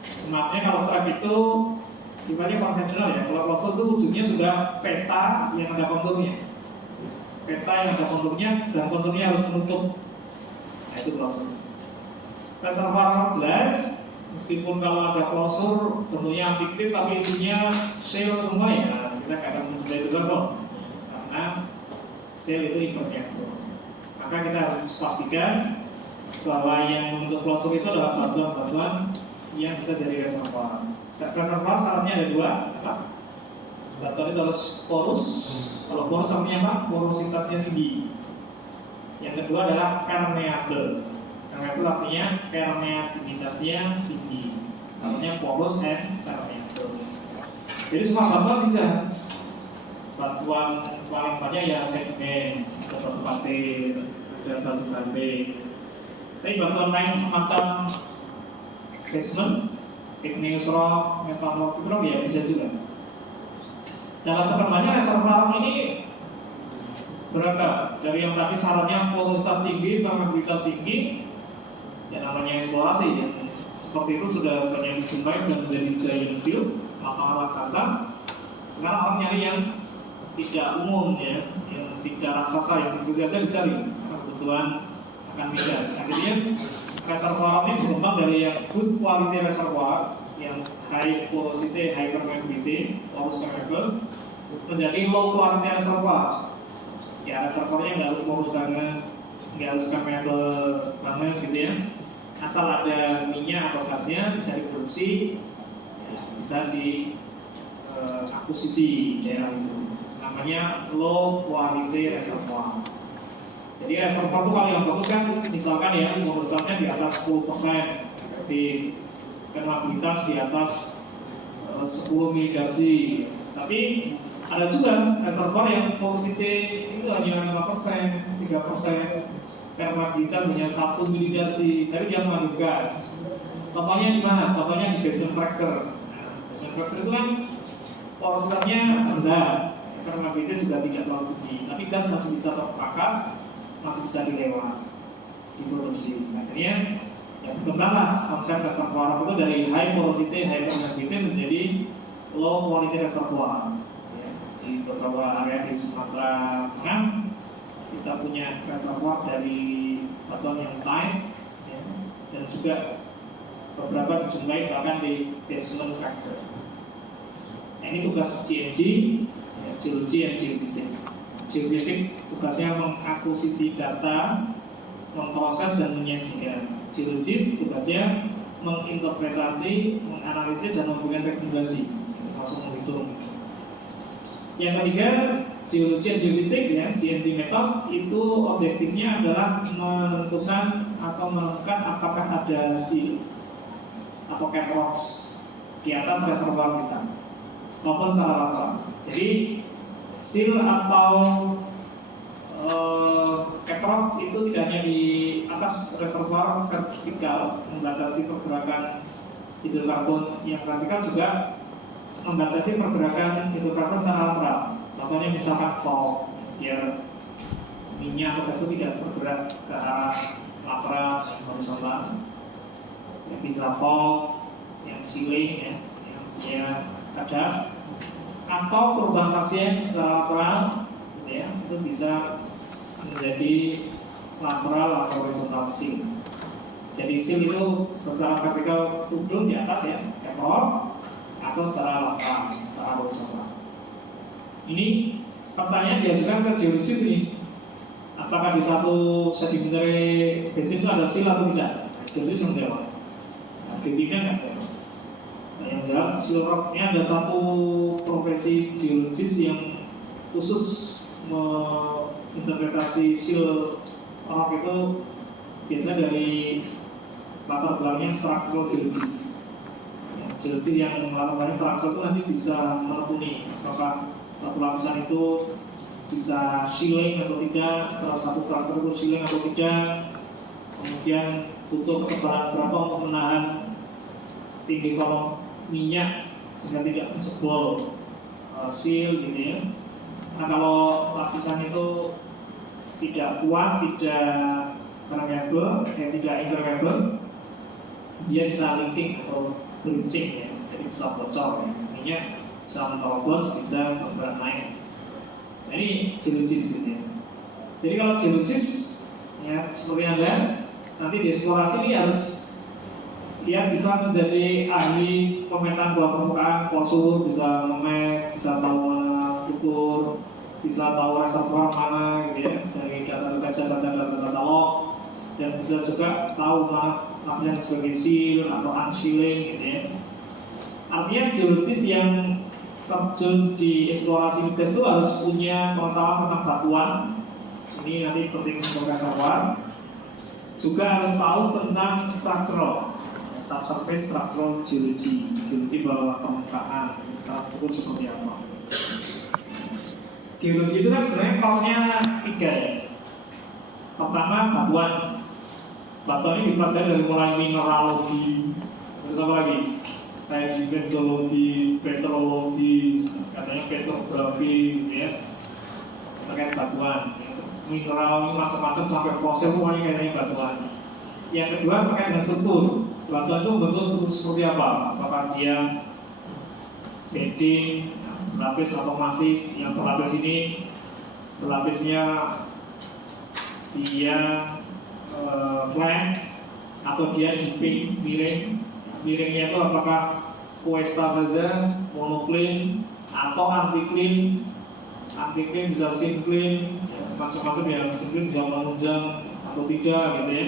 sebenarnya kalau track itu sifatnya konvensional ya. Kalau klausul itu ujungnya sudah peta yang ada konturnya. Peta yang ada konturnya dan konturnya harus menutup. Nah, itu klausul. Reservoir jelas, meskipun kalau ada klausul bentuknya antikrit tapi isinya shale semua ya, kita nggak akan mencoba itu kok, karena shale itu impermeable. Maka kita harus pastikan bahwa yang untuk klausul itu adalah batuan-batuan yang bisa jadi reservoir. Reservoir syaratnya ada dua, apa? Batuan itu harus porus. Kalau porus artinya apa? Porositasnya tinggi. Yang kedua adalah permeable. Permeable artinya permeabilitasnya tinggi. Syaratnya porus and permeable. Jadi semua batuan bisa. Batuan paling banyak ya sedimen, batu pasir, dan batu bambe. Tapi batuan lain semacam basement, igneous rock, metamorphic rock ya bisa juga. Dalam perkembangannya reservoir ini beragam. Dari yang tadi syaratnya porositas tinggi, permeabilitas tinggi, yang namanya eksplorasi yang seperti itu sudah banyak dijumpai dan menjadi giant field, lapangan raksasa. Sekarang orang nyari yang tidak umum ya, yang tidak raksasa, yang diskusi aja dicari karena kebutuhan akan migas. Akhirnya reservoir ini berkembang dari yang good quality reservoir, yang high porosity, high permeability, porous permeable, menjadi low quality reservoir. Ya reservoirnya nggak harus porous banget, nggak harus permeable banget gitu ya. Asal ada minyak atau gasnya bisa diproduksi, ya, bisa di akuisisi daerah itu. Namanya low quality reservoir. Jadi reservoir itu kalau yang bagus kan, misalkan ya porositasnya di atas 10%, efektif, permeabilitas di atas 10 milidarsi. Tapi ada juga reservoir yang porosity itu hanya 5%, 3%, permeabilitas hanya 1 milidarsi, tapi dia mengandung gas. Contohnya di mana? Contohnya di basement fracture. Basement fracture itu kan porositasnya rendah, permeabilitas juga tidak terlalu tinggi, tapi gas masih bisa terpakai, masih bisa dilewat, diproduksi. Akhirnya ya berkembanglah konsep reservoir itu dari high porosity, high permeability menjadi low quality reservoir. Ya, di beberapa area di Sumatera Tengah kita punya reservoir dari batuan yang tight, ya, dan juga beberapa dijumpai bahkan di basement fracture. Nah, ini tugas GNG, ya, geologi dan geofisik. Geofisik tugasnya mengakuisisi data, memproses dan menyajikan. Geologis tugasnya menginterpretasi, menganalisis dan memberikan rekomendasi, termasuk menghitung. Yang ketiga, geologi dan geofisik ya, GNG method itu objektifnya adalah menentukan atau menemukan apakah ada seal atau cap rocks di atas reservoir kita maupun cara lateral. Jadi seal atau cap rock itu tidak hanya di atas reservoir vertikal membatasi pergerakan hidrokarbon, yang vertikal juga membatasi pergerakan hidrokarbon secara lateral. Contohnya misalkan fault, biar minyak atau gas itu tidak bergerak ke arah lateral yang horizontal. Ya, bisa fault yang sealing ya, yang dia ada, atau perubahan fase secara lateral gitu ya, itu bisa menjadi lateral atau horizontal seal. Jadi seal itu secara vertikal turun di atas ya, cap rock, atau secara lateral, secara horizontal. Ini pertanyaan diajukan ke geologis ini, apakah di satu sedimentary basin itu ada seal atau tidak? Geologis yang jawab. Nah, geologinya nggak ada. Nah, yang jawab seal rock ini ada satu profesi geologis yang khusus menginterpretasi seal rock itu biasanya dari latar belakangnya structural geologis. Geologi yang latar belakangnya structural itu nanti bisa menekuni apakah satu lapisan itu bisa shielding atau tidak, setelah satu struktur itu shielding atau tidak, kemudian butuh ketebalan berapa untuk menahan tinggi kolom minyak sehingga tidak menjebol seal gitu ya. Nah kalau lapisan itu tidak kuat, tidak permeable, tidak impermeable, dia bisa linking atau breaching ya, jadi bisa bocor ya. Minyak bisa menerobos, bisa bergerak naik. Nah ini geologis gitu ya. Jadi kalau geologis ya seperti Anda nanti di eksplorasi ini harus dia bisa menjadi ahli pemetaan bawah permukaan, posur, bisa memap, bisa tahu mana struktur, bisa tahu reservoir mana gitu ya dari data data katalog, dan bisa juga tahu mana lapisan sebagai seal atau unsealing gitu ya. Artinya geologis yang terjun di eksplorasi migas itu harus punya pengetahuan tentang batuan. Ini nanti penting untuk reservoir. Juga harus tahu tentang structural, subsurface structural geology, geologi bawah permukaan, secara struktur seperti apa. Geologi itu kan sebenarnya core-nya 3 ya. Pertama batuan. Batuan ini dipelajari dari mulai mineralogi, terus apa lagi? Sedimentologi, petrologi, katanya petrografi, gitu ya, terkait batuan. Mineral macam-macam sampai fosil semuanya kayaknya batuan. Yang kedua terkait dengan struktur. Batuan itu bentuk struktur seperti apa? Apakah dia bedding, berlapis atau masif? Yang berlapis ini berlapisnya dia flat atau dia dipping, miring. Miringnya itu apakah cuesta saja, monocline atau anticline. Anticline bisa syncline, ya, macam-macam ya. Syncline bisa menunjang atau tidak gitu ya.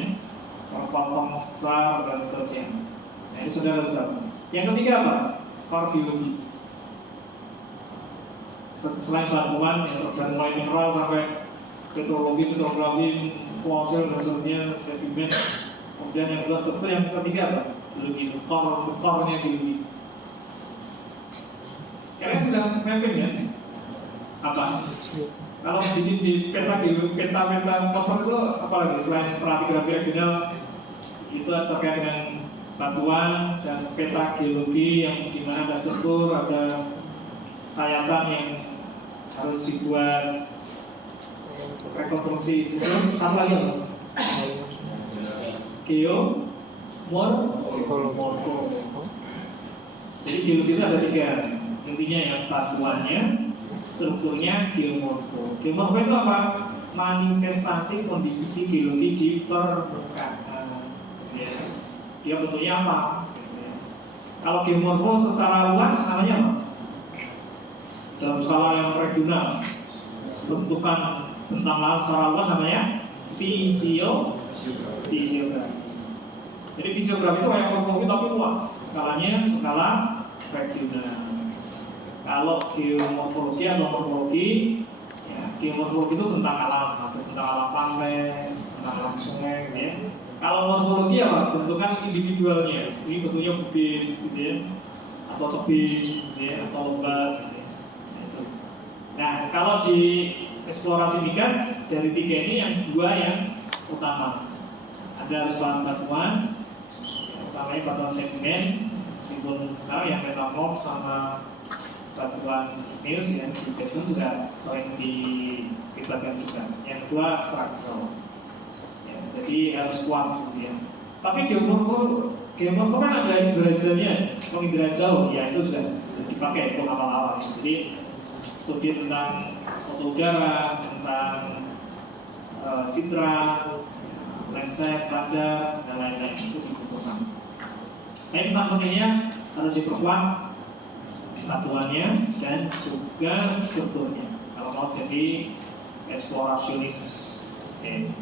Form besar dan seterusnya. Nah ini saudara-saudara. Yang ketiga apa? Core geologi. Selain batuan yang terkait mulai mineral sampai petrologi, petrografi, fosil dan seterusnya, sedimen. Kemudian yang kedua struktur, yang ketiga apa? Geologi, core-nya geologi. Kalian sudah mapping ya? Apa? Kalau bikin di peta geologi, peta poster itu apa lagi? Selain stratigrafi regional, itu terkait dengan batuan dan peta geologi yang dimana ada struktur, ada sayatan yang harus dibuat rekonstruksi. Terus apa lagi? Geomorfo. Jadi geologi itu ada 3. Intinya yang batuannya, strukturnya, geomorfo. Geomorfo itu apa? Manifestasi kondisi geologi di permukaan. Ya. Dia bentuknya apa? Kalau geomorfo secara luas namanya apa? Dalam skala yang regional, bentukan bentang laut secara luas namanya fisiografi. Jadi fisiografi itu kayak morfologi tapi luas, skalanya skala regional. Kalau geomorfologi atau morfologi, ya, geomorfologi itu tentang alam, tentang alam pantai, tentang alam sungai, gitu ya. Kalau morfologi apa? Bentukan individualnya, ini bentuknya bukit, gitu ya, atau tebing, gitu ya, atau lembah, gitu ya. Nah, kalau di eksplorasi migas dari 3 ini yang 2 yang utama. Ada bahan batuan, utamanya batuan sedimen, meskipun sekarang yang metamorf sama batuan igneous ya, migas pun juga sering dilibatkan juga. Yang kedua struktural, ya, jadi harus kuat gitu ya. Tapi geomorfo kan ada inderajanya, indera jauh, ya itu juga bisa dipakai untuk awal-awal. Jadi studi tentang foto udara, tentang citra, lensa, radar, dan lain-lain itu dibutuhkan. Nah ini sampelnya harus diperkuat batuannya dan juga strukturnya kalau mau jadi eksplorasionis. Okay.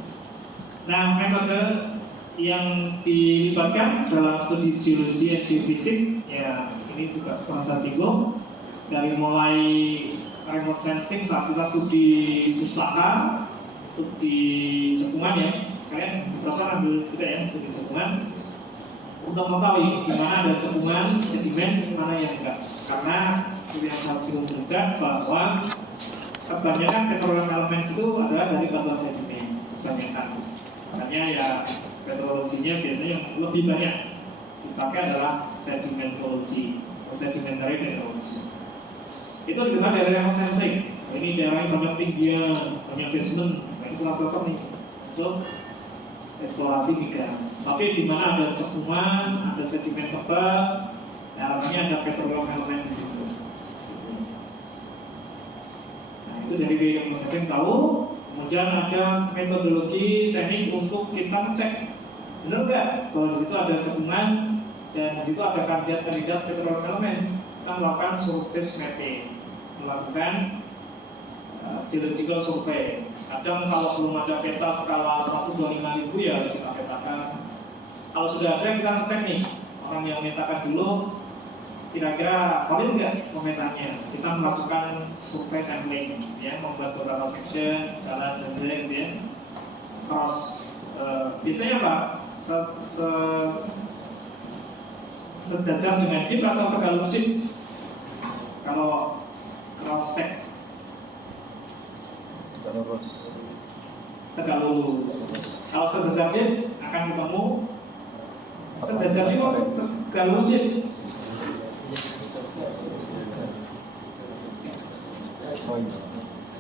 Nah metode yang dilibatkan dalam studi geologi dan geofisik ya ini juga proses singgung dari mulai remote sensing saat kita studi pustaka, studi cekungan ya. Kalian beberapa ambil juga ya studi cekungan untuk mengetahui di mana ada cekungan sedimen, mana yang enggak. Karena seperti yang saya sebutkan bahwa kebanyakan petroleum elements itu adalah dari batuan sedimen, kebanyakan. Makanya ya petrologinya biasanya yang lebih banyak dipakai adalah sedimentologi atau sedimentary petrology. Itu dikenal dari remote sensing. Ini daerahnya banyak tinggian, banyak basement, ini kurang cocok nih untuk eksplorasi migas. Tapi di mana ada cekungan, ada sedimen tebal, namanya ada petroleum element di situ. Nah, itu dari remote sensing tahu. Kemudian ada metodologi teknik untuk kita cek benar nggak bahwa di situ ada cekungan dan di situ ada kandidat petroleum elements. Kita melakukan surface mapping, melakukan geological survey. Kadang kalau belum ada peta skala 1/25.000 ya harus kita petakan. Kalau sudah ada kita ngecek nih orang yang memetakan dulu kira-kira valid nggak pemetanya. Kita melakukan survey sampling, ya, membuat beberapa section, jalan gitu ya, cross. Biasanya apa? Sejajar dengan deep atau tegalus deep. Kalau cross check tegak lurus. Kalau sejajar deep akan ketemu sejajar deep atau tegak lurus deep.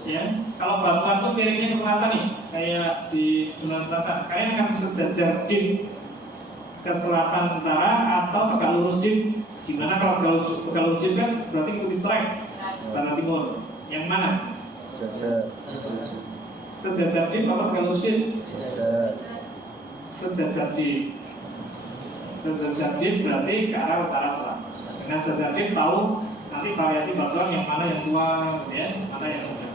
Ya, kalau batuan itu piringnya ke selatan nih, kayak di Bulan Selatan, kayaknya akan sejajar deep ke selatan utara atau tegak lurus deep. Gimana kalau tegak lurus deep kan berarti ikuti strike barat timur. Yang mana? Sejajar deep atau tegak lurus deep? Sejajar deep. Sejajar deep berarti ke arah utara selatan. Dengan sejajar deep tahu nanti variasi batuan yang mana yang tua, ya, mana yang muda.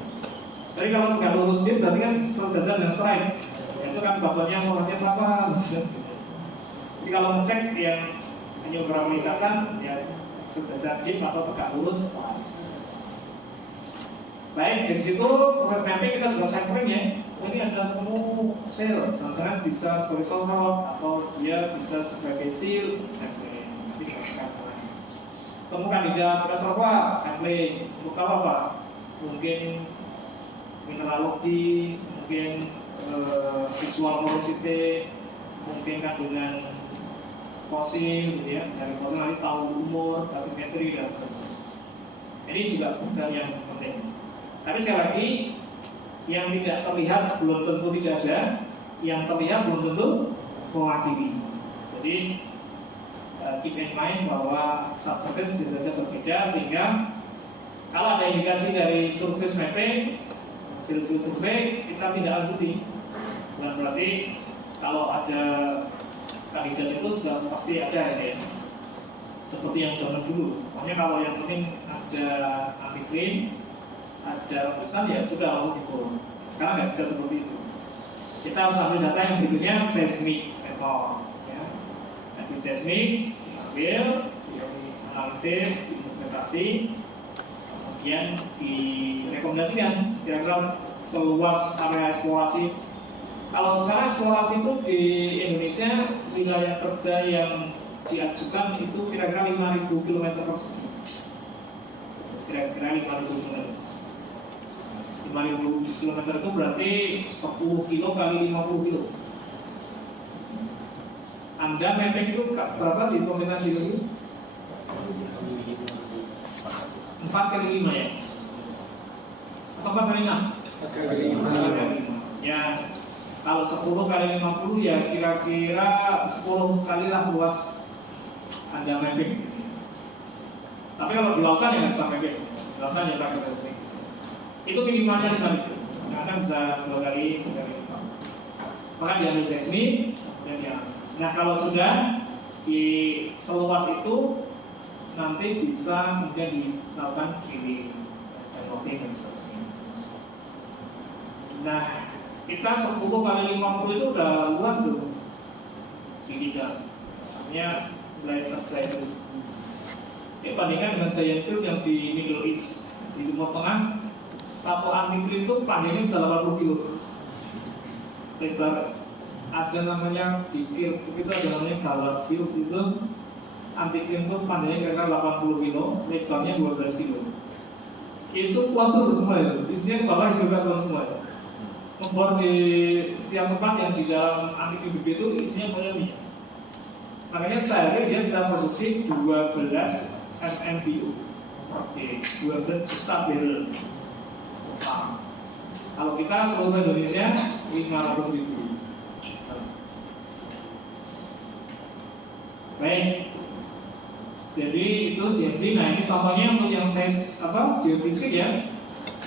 Tapi kalau tegak lurus deep berarti kan sejajar dan strike. Itu kan batuannya warnanya sama. Jadi kalau ngecek yang hanya beberapa lintasan, ya sejajar deep atau tegak lurus. Baik, dari situ surface mapping kita sudah sampling ya. Ini ada ketemu shale, jangan-jangan bisa sebagai solvent atau dia bisa sebagai seal, sampling. Nanti kita sekarang. Ketemu kandidat reservoir, sampling. Untuk apa? Mungkin mineralogi, mungkin visual porosity, mungkin kandungan fosil, gitu ya. Dari fosil nanti tahu umur, batimetri dan seterusnya. Ini juga pekerjaan yang penting. Tapi sekali lagi, yang tidak terlihat belum tentu tidak ada, yang terlihat belum tentu mewakili. Jadi keep in mind bahwa subsurface bisa saja berbeda, sehingga kalau ada indikasi dari surface mapping, geological survey, kita tidak lanjuti. Bukan berarti kalau ada kandidat itu sudah pasti ada ya. Seperti yang zaman dulu. Pokoknya kalau yang penting ada anti-clean, ada pesan ya sudah langsung dikurung. Sekarang nggak bisa seperti itu. Kita harus ambil data yang berikutnya seismic method. Ya. Jadi seismic diambil, dianalisis, diinterpretasi, kemudian direkomendasikan kira-kira seluas area eksplorasi. Kalau sekarang eksplorasi itu di Indonesia wilayah kerja yang diajukan itu kira-kira 5.000 km persegi. Kira-kira 5.000 km persegi. 5.000 km itu berarti 10 kilo kali 50 kilo. Anda mapping itu berapa di pemerintah di sini? 4 kali 5 ya? Atau 4 kali 6? 4 kali 5. Ya, kalau 10 kali 50 ya kira-kira 10 kali lah luas Anda mapping. Tapi kalau di lautan ya nggak bisa mapping. Di lautan ya pakai seismik. Itu minimalnya 5.000. Karena bisa 2 kali 5. Maka diambil seismik dan dianalisis. Nah kalau sudah di seluas itu nanti bisa kemudian dilakukan drilling dan logging dan seterusnya. Nah kita 10 kali 50 itu udah luas tuh di kita. Artinya wilayah kerja itu. Ini bandingkan dengan giant field yang di Middle East, di Timur Tengah. Satu antiklin itu panjangnya bisa 80 kilo lebar. Ada namanya di field itu ada namanya gawat field itu antiklin itu panjangnya kira-kira 80 kilo, lebarnya 12 kilo. Itu closure semua itu, isinya bawah juga close semua itu. Membuat di setiap tempat yang di dalam antiklin BB itu isinya banyak minyak. Makanya sehari dia bisa produksi 12 MMBU per day, 12 juta barrel. Kalau kita seluruh Indonesia 500 ribu. Baik. Jadi itu GMG. Nah ini contohnya untuk yang size geofisik ya.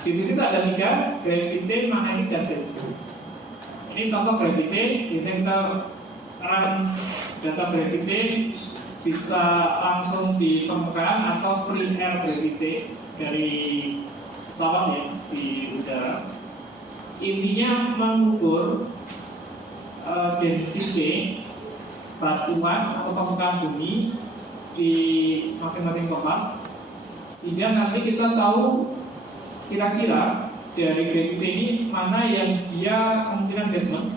Geofisik itu ada 3, gravity, magnetic, dan seismik. Ini contoh gravity. Biasanya kita run data gravity bisa langsung di permukaan atau free air gravity dari pesawat ya di udara. Intinya mengukur density batuan atau permukaan bumi di masing-masing tempat, sehingga nanti kita tahu kira-kira dari gravity ini mana yang dia kemungkinan basement,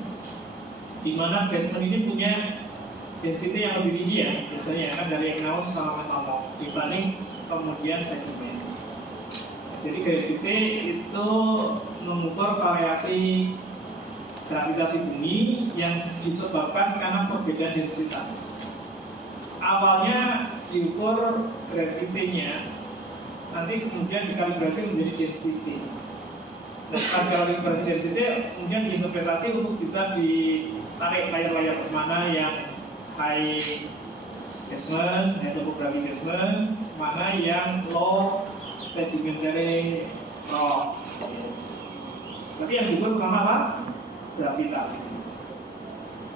di mana basement ini punya density yang lebih tinggi ya, biasanya kan dari igneous sama metamorf dibanding kemudian sedimen. Jadi gravity itu mengukur variasi gravitasi bumi yang disebabkan karena perbedaan densitas. Awalnya diukur gravity-nya, nanti kemudian dikalibrasi menjadi density. Nah, kalibrasi density kemudian diinterpretasi untuk bisa ditarik layar-layar mana yang high basement, high topographic basement, mana yang low sedimentary rock. Tapi yang diukur sama apa? Gravitasi.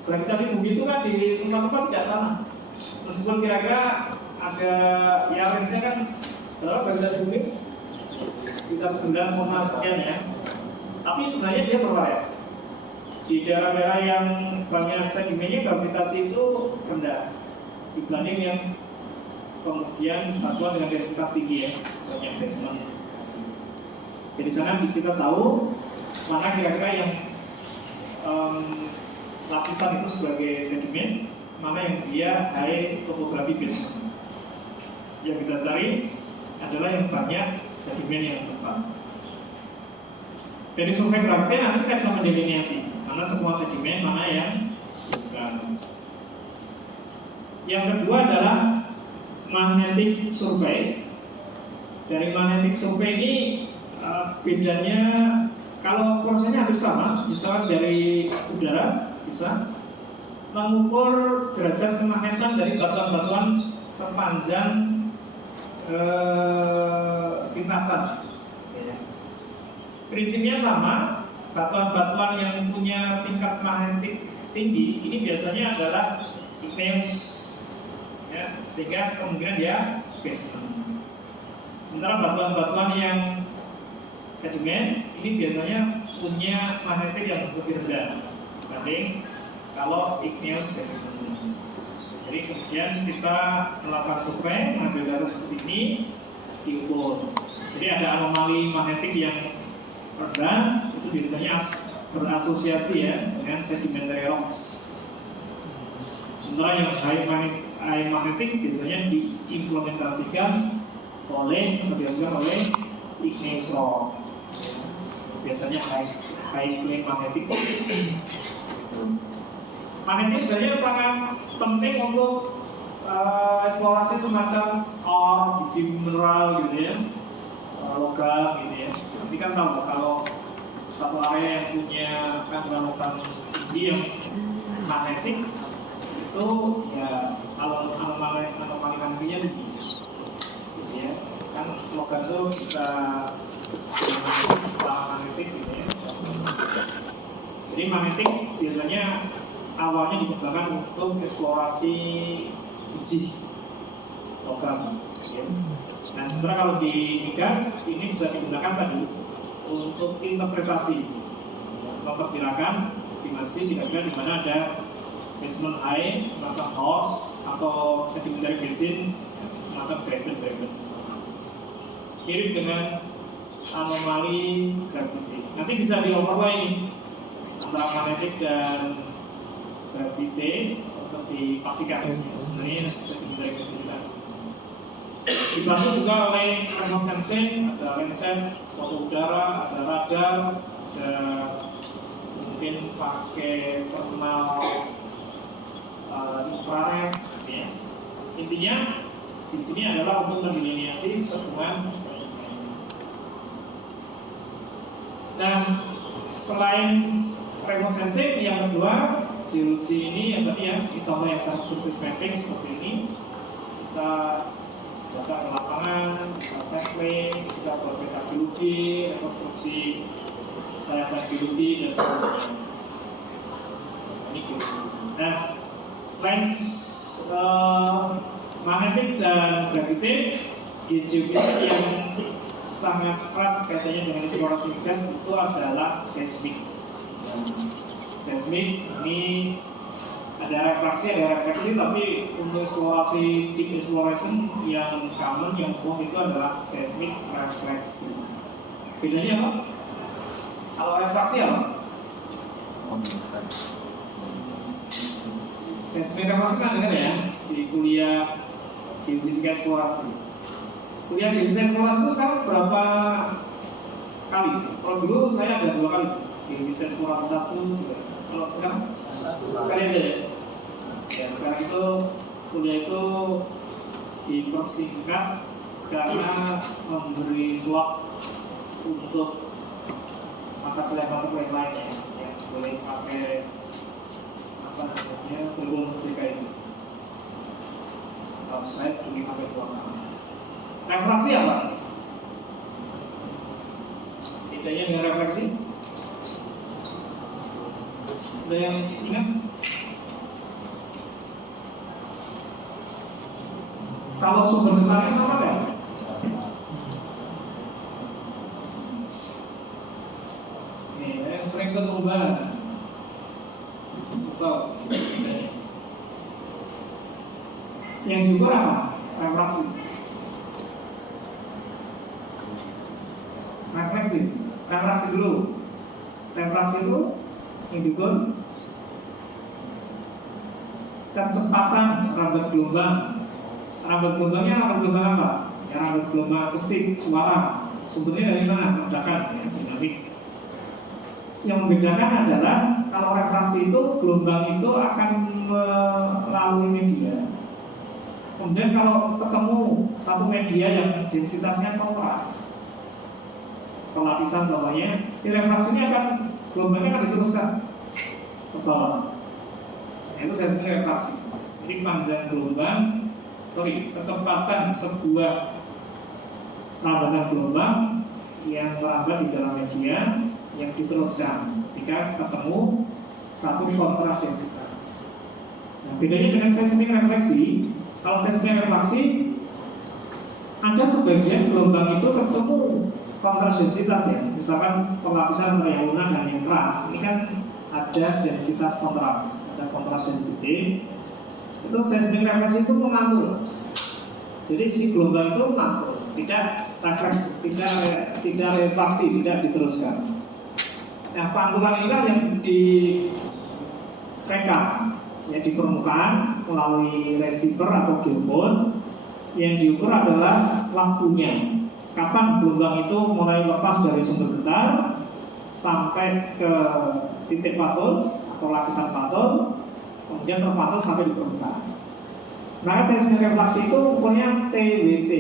Gravitasi bumi itu kan di semua tempat tidak sama. Meskipun kira-kira ada ya range-nya kan berapa gravitasi bumi? Sekitar 9, sekian ya. Tapi sebenarnya dia bervariasi. Di daerah-daerah yang banyak sedimennya gravitasi itu rendah dibanding yang kemudian batuan dengan densitas tinggi ya, banyak basement. Jadi sana kita tahu mana kira-kira yang lapisan itu sebagai sedimen, mana yang dia high topographic basement. Yang kita cari adalah yang banyak sedimen yang tepat. Dari survei gravity nanti kita bisa mendeliniasi mana semua sedimen, mana yang bukan. Yang kedua adalah magnetic survey. Dari magnetic survey ini bedanya kalau prosesnya hampir sama, misalkan dari udara bisa mengukur derajat kemagnetan dari batuan-batuan sepanjang lintasan. Prinsipnya sama, batuan-batuan yang punya tingkat magnetik tinggi ini biasanya adalah igneous, ya, sehingga kemungkinan dia basement. Sementara batuan-batuan yang sedimen ini biasanya punya magnetik yang lebih rendah dibanding kalau igneous basement. Jadi kemudian kita melakukan survei, mengambil data seperti ini, diukur. Jadi ada anomali magnetik yang rendah, itu biasanya berasosiasi ya dengan sedimentary rocks. Sementara yang high magnetic biasanya diimplementasikan oleh igneous rock. Biasanya high plane magnetic. Magnetik sebenarnya sangat penting untuk eksplorasi semacam biji mineral gitu ya, logam gitu ya. Nanti kan tahu kalau satu area yang punya kandungan logam tinggi yang magnetik itu ya anomali magnetiknya tinggi gitu ya. Kan logam itu bisa magnetik gitu ya. Jadi magnetik biasanya awalnya dikembangkan untuk eksplorasi biji logam. Nah, sementara kalau di migas ini bisa digunakan tadi untuk interpretasi, memperkirakan estimasi kira-kira di mana ada basement high, semacam house atau sedimentary basin, semacam dragon. Mirip dengan anomali gravity. Nanti bisa di overlay antara magnetik dan gravity untuk dipastikan. Sebenarnya bisa dihindari kesulitan. Dibantu juga oleh remote sensing, ada lenset, foto udara, ada radar, ada mungkin pakai thermal infrared. Ya. Intinya di sini adalah untuk mendelineasi hubungan sedimen. Dan selain remote sensing, yang kedua geologi ini ya tadi ya, contoh yang sangat surface mapping seperti ini. Kita datang ke lapangan, kita sampling, kita buat peta geologi, rekonstruksi sayatan geologi dan seterusnya. Ini geologi. Nah, selain magnetik dan gravity, geofisik yang sangat erat kaitannya dengan eksplorasi gas itu adalah seismik. Seismik ini ada refleksi, tapi untuk eksplorasi deep exploration yang common, yang umum itu adalah seismik refleksi. Bedanya apa? Kalau refleksi apa? Pemeriksaan. Seismik refleksi kan dengar ya di kuliah geofisika eksplorasi. Kuliah geofisika eksplorasi itu sekarang berapa kali? Kalau dulu saya ada 2 kali. Geofisika eksplorasi 1, 2. Kalau sekarang sekali aja ya. Ya sekarang itu kuliah itu dipersingkat karena memberi slot untuk mata kuliah lainnya yang boleh pakai apa namanya berbau merdeka itu. Kalau saya tulis sampai 2 kali. Refleksi apa? Bedanya dengan refleksi? Ada yang ingat? Kalau sumber getarnya sama kan? Nih, sering berubah. Stop. Yang diukur apa? Refleksi. Refleksi dulu. Refleksi itu yang diukur kecepatan rambat gelombang. Rambat gelombangnya rambat gelombang apa? Ya rambat gelombang akustik, suara. Sumbernya dari mana? Ledakan, ya, dinamik. Yang membedakan adalah kalau refraksi itu gelombang itu akan melalui media. Kemudian kalau ketemu satu media yang densitasnya kontras, pelapisan contohnya, si refraksi ini akan gelombangnya akan diteruskan ke bawah. Itu saya sebut refraksi. Jadi panjang gelombang, kecepatan sebuah rambatan gelombang yang merambat di dalam media yang diteruskan ketika ketemu satu kontras densitas. Nah, bedanya dengan seismik refleksi, kalau seismik refleksi ada sebagian gelombang itu ketemu kontras densitas ya, misalkan pelapisan antara yang lunak dan yang keras. Ini kan ada densitas kontras, ada kontras density. Itu seismik refleksi itu mengatur. Jadi si gelombang itu mengatur, tidak refleksi, tidak diteruskan. Nah, pantulan inilah yang direkam ya di permukaan melalui receiver atau geofone. Yang diukur adalah waktunya. Kapan gelombang itu mulai lepas dari sumber getar sampai ke titik patul atau lapisan patul, kemudian terpatul sampai di permukaan. Maka seismik refleksi itu ukurnya TWT,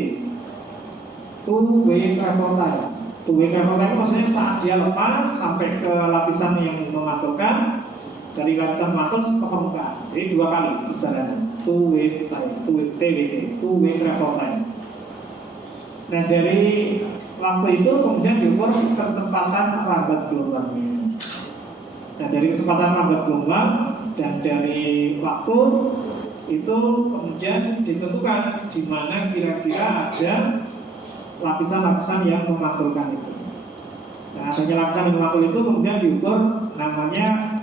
two-way travel time. Two-way travel time maksudnya saat dia lepas sampai ke lapisan yang memantulkan dari lapisan mantul ke permukaan. Jadi 2 kali perjalanan. Two-way time, TWT, two-way travel time. Nah dari waktu itu kemudian diukur kecepatan rambat gelombangnya. Nah dari kecepatan rambat gelombang dan dari waktu itu kemudian ditentukan di mana kira-kira ada lapisan-lapisan yang memantulkan itu. Nah adanya lapisan yang memantul itu kemudian diukur namanya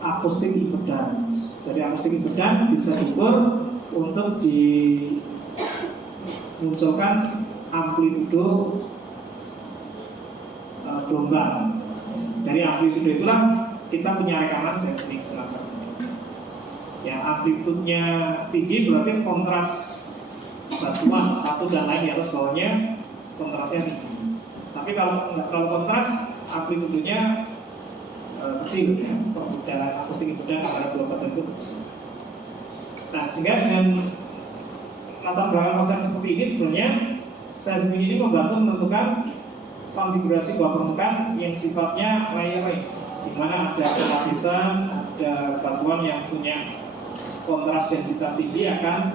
acoustic impedance. Dari acoustic impedance bisa diukur untuk dimunculkan amplitudo gelombang. Dari amplitude itulah kita punya rekaman seismik semacam ini. Ya, amplitudenya tinggi berarti kontras batuan satu dan lain di atas bawahnya kontrasnya tinggi. Tapi kalau nggak terlalu kontras, amplitudenya kecil ya, perbedaan akustik impedan antara dua batuan itu kecil. Nah, sehingga dengan latar belakang konsep seperti ini sebenarnya seismik ini membantu menentukan konfigurasi bawah permukaan yang sifatnya layering, di mana ada lapisan, ada batuan yang punya kontras densitas tinggi akan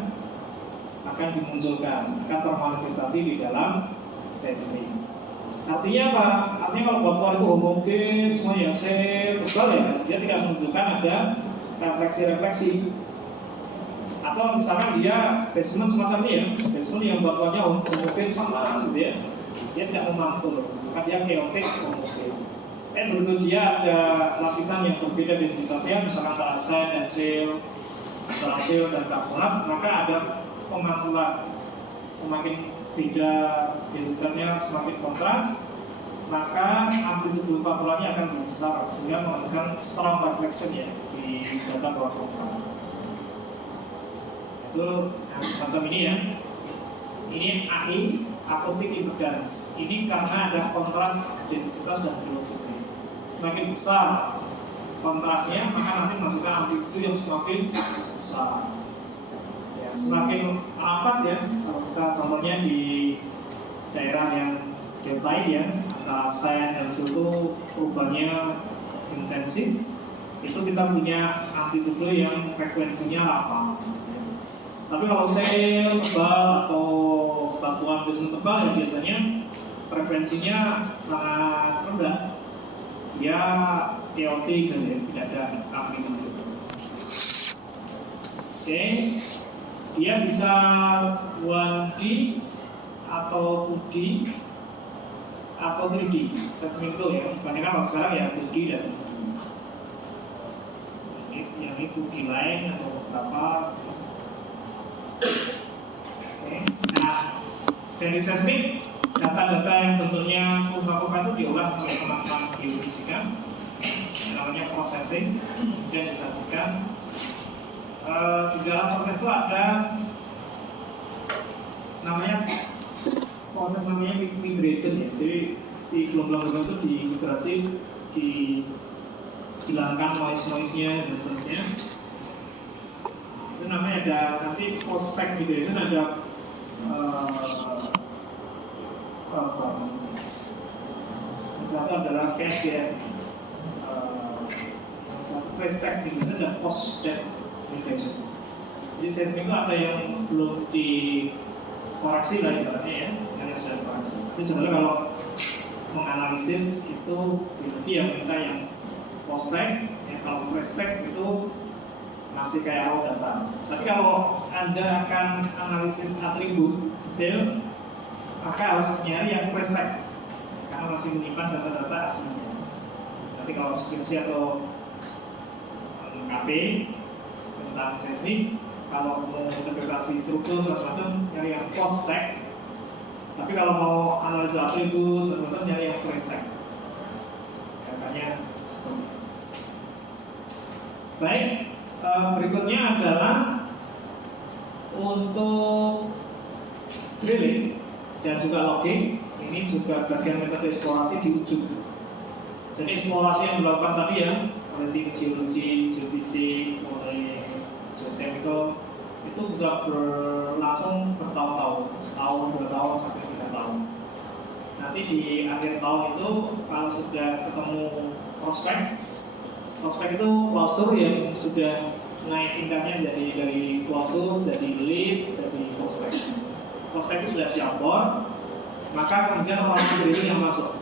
dimunculkan, akan termanifestasi di dalam seismik. Artinya apa? Artinya kalau batuan itu homogen, semuanya tebal ya, dia tidak menunjukkan ada refleksi-refleksi. Atau misalnya dia basement semacam ini ya, basement yang batuannya homogen sama gitu ya, dia tidak memantul, maka dia chaotic homogen. Begitu dia ada lapisan yang berbeda densitasnya, misalkan antara sand dan shale, antara shale dan karbonat, maka ada pemantulan. Semakin beda densitasnya, semakin kontras, maka amplitude pantulannya akan lebih besar sehingga menghasilkan strong reflection ya di data bawah permukaan. Itu yang semacam ini ya. Ini AI, acoustic impedance. Ini karena ada kontras densitas dan velocity. Semakin besar kontrasnya, maka nanti masukkan amplitude yang semakin besar. Ya, semakin rapat ya. Kalau kita contohnya di daerah yang deltoid ya, antara sand dan situ perubahannya intensif, itu kita punya amplitude yang frekuensinya rapat. Tapi kalau shale tebal atau batuan basement tebal ya biasanya frekuensinya sangat rendah. Ya chaotic saja, tidak ada amplitude. Oke, dia bisa 1D atau 2D atau 3D. Seismik itu ya, kebanyakan kalau sekarang ya 2D dan 3D. Yang ini 2D lain atau beberapa. Oke. Nah, dari seismik, data-data yang bentuknya kurva-kurva itu diolah oleh teman-teman geofisika, namanya processing, kemudian disajikan. Di dalam proses itu ada namanya proses namanya migration ya. Jadi si gelombang-gelombang itu dimigrasi, dihilangkan noise-nya dan seterusnya. Itu namanya ada nanti post-spec migration ada satu adalah cascade, satu pre-stack migration dan post-stack migration. Jadi seismik itu ada yang belum dikoreksi lah ibaratnya ya, yang sudah dikoreksi. Tapi sebenarnya kalau menganalisis itu berarti yang minta yang post-stack, ya kalau pre-stack itu masih kayak raw data. Tapi kalau Anda akan analisis atribut detail, maka harus nyari yang pre-stack karena masih menyimpan data-data aslinya. Nanti kalau skripsi atau KP tentang seismik, kalau mau interpretasi struktur dan macam nyari yang post-stack. Tapi kalau mau analisis atribut dan macam nyari yang pre-stack. Katanya seperti itu. Baik. Berikutnya adalah untuk drilling dan juga logging. Ini juga bagian metode eksplorasi di ujung. Jadi eksplorasi yang dilakukan tadi ya oleh tim geologi, geofisik, oleh geochemical itu bisa berlangsung bertahun-tahun, setahun, 2 tahun, sampai 3 tahun. Nanti di akhir tahun itu kalau sudah ketemu prospek itu klausur yang sudah naik tingkatnya jadi dari klausur, jadi lead, jadi prospek. Prospek itu sudah siap bor, maka kemudian orang drilling yang masuk.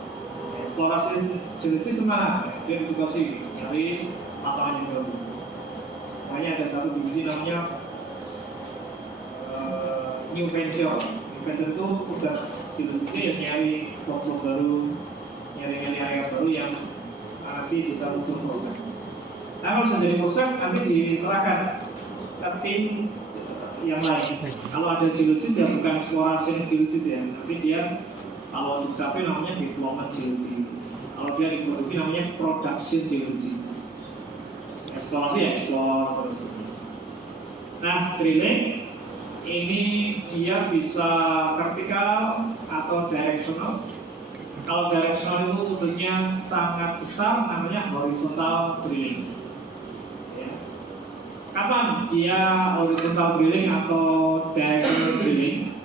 Eksplorasi geologis kemana? Dia ditugasi dari lapangan yang baru. Makanya ada satu divisi namanya New Venture. New Venture itu tugas geologisnya yang nyari blok-blok baru, nyari area baru yang nanti bisa muncul program. Nah, kalau sudah jadi prospek nanti diserahkan ke tim yang lain. Kalau ada geologis ya bukan eksplorasi geologis ya, nanti dia Kalau discovery namanya development geologist. Kalau dia diproduksi namanya production geologist. Eksplorasi explore terus. Nah, drilling ini dia bisa vertikal atau directional. Kalau directional itu sudutnya sangat besar, namanya horizontal drilling. Ya. Kapan dia horizontal drilling atau directional drilling?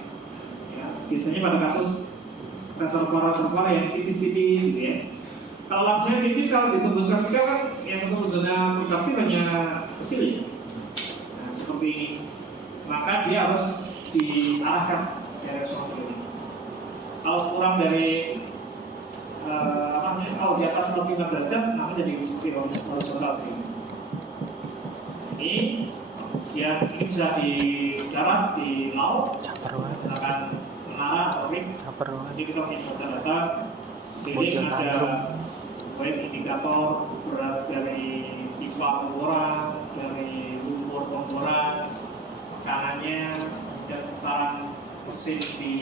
Ya, biasanya pada kasus reservoir yang tipis-tipis gitu ya. Kalau langsungnya tipis, kalau ditembus vertikal kan yang untuk zona produktif hanya kecil ya. Nah, seperti ini. Maka dia harus diarahkan directional drilling. Kalau kurang dari kalau di atas 45 derajat, namanya jadi seperti horizontal drilling. Ini bisa di darat, di laut, menggunakan menara atau rig. Jadi kita punya data-data drilling, ada baik indikator berat dari pipa pemboran, dari lumpur pemboran, tekanannya, dan putaran mesin di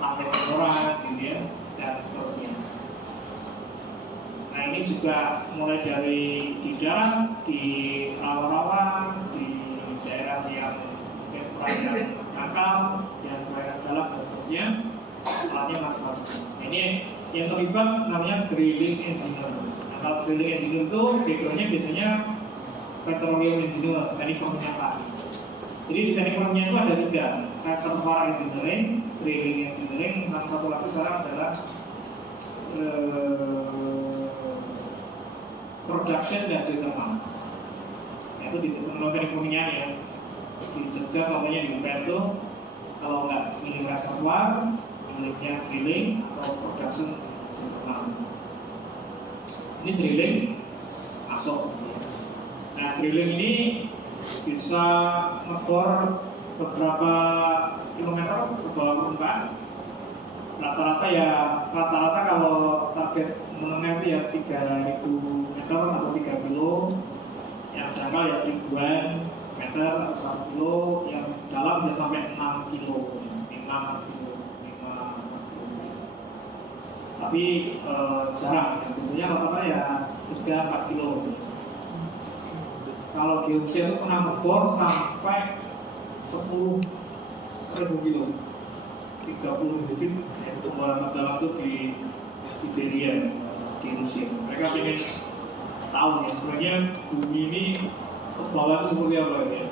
lantai pemboran, gitu ya, dan seterusnya. Nah, ini juga mulai dari di darat, di rawa-rawa, di daerah yang mungkin perairan dangkal, dan perairan dalam dan seterusnya, alatnya macam-macam. Ini yang terlibat namanya drilling engineer. Nah, kalau drilling engineer itu backgroundnya biasanya petroleum engineer, teknik perminyakan. Jadi di teknik perminyakan itu ada 3, reservoir engineering, drilling engineering, sama satu lagi sekarang adalah production dan geothermal. Itu di teknik perminyakan ya. Di Jogja contohnya di UPN itu kalau nggak milik reservoir, miliknya drilling atau production geothermal. Ini drilling masuk. Nah, drilling ini bisa ngebor beberapa kilometer ke bawah permukaan. Rata-rata kalau target menengah itu ya 3.000 meter atau 3 kilo, yang dangkal ya 1000-an meter atau 1 kilo, yang dalam bisa sampai 6 kilo, 5 kilo. Tapi jarang, biasanya rata-rata ya 3-4 kilo. Kalau geosia itu pernah ngebor sampai 10.000 kilo, 30 bibit pemboran terdalam itu di Siberia, di Rusia. Mereka ingin tahu ya sebenarnya bumi ini ke bawah itu seperti apa ya.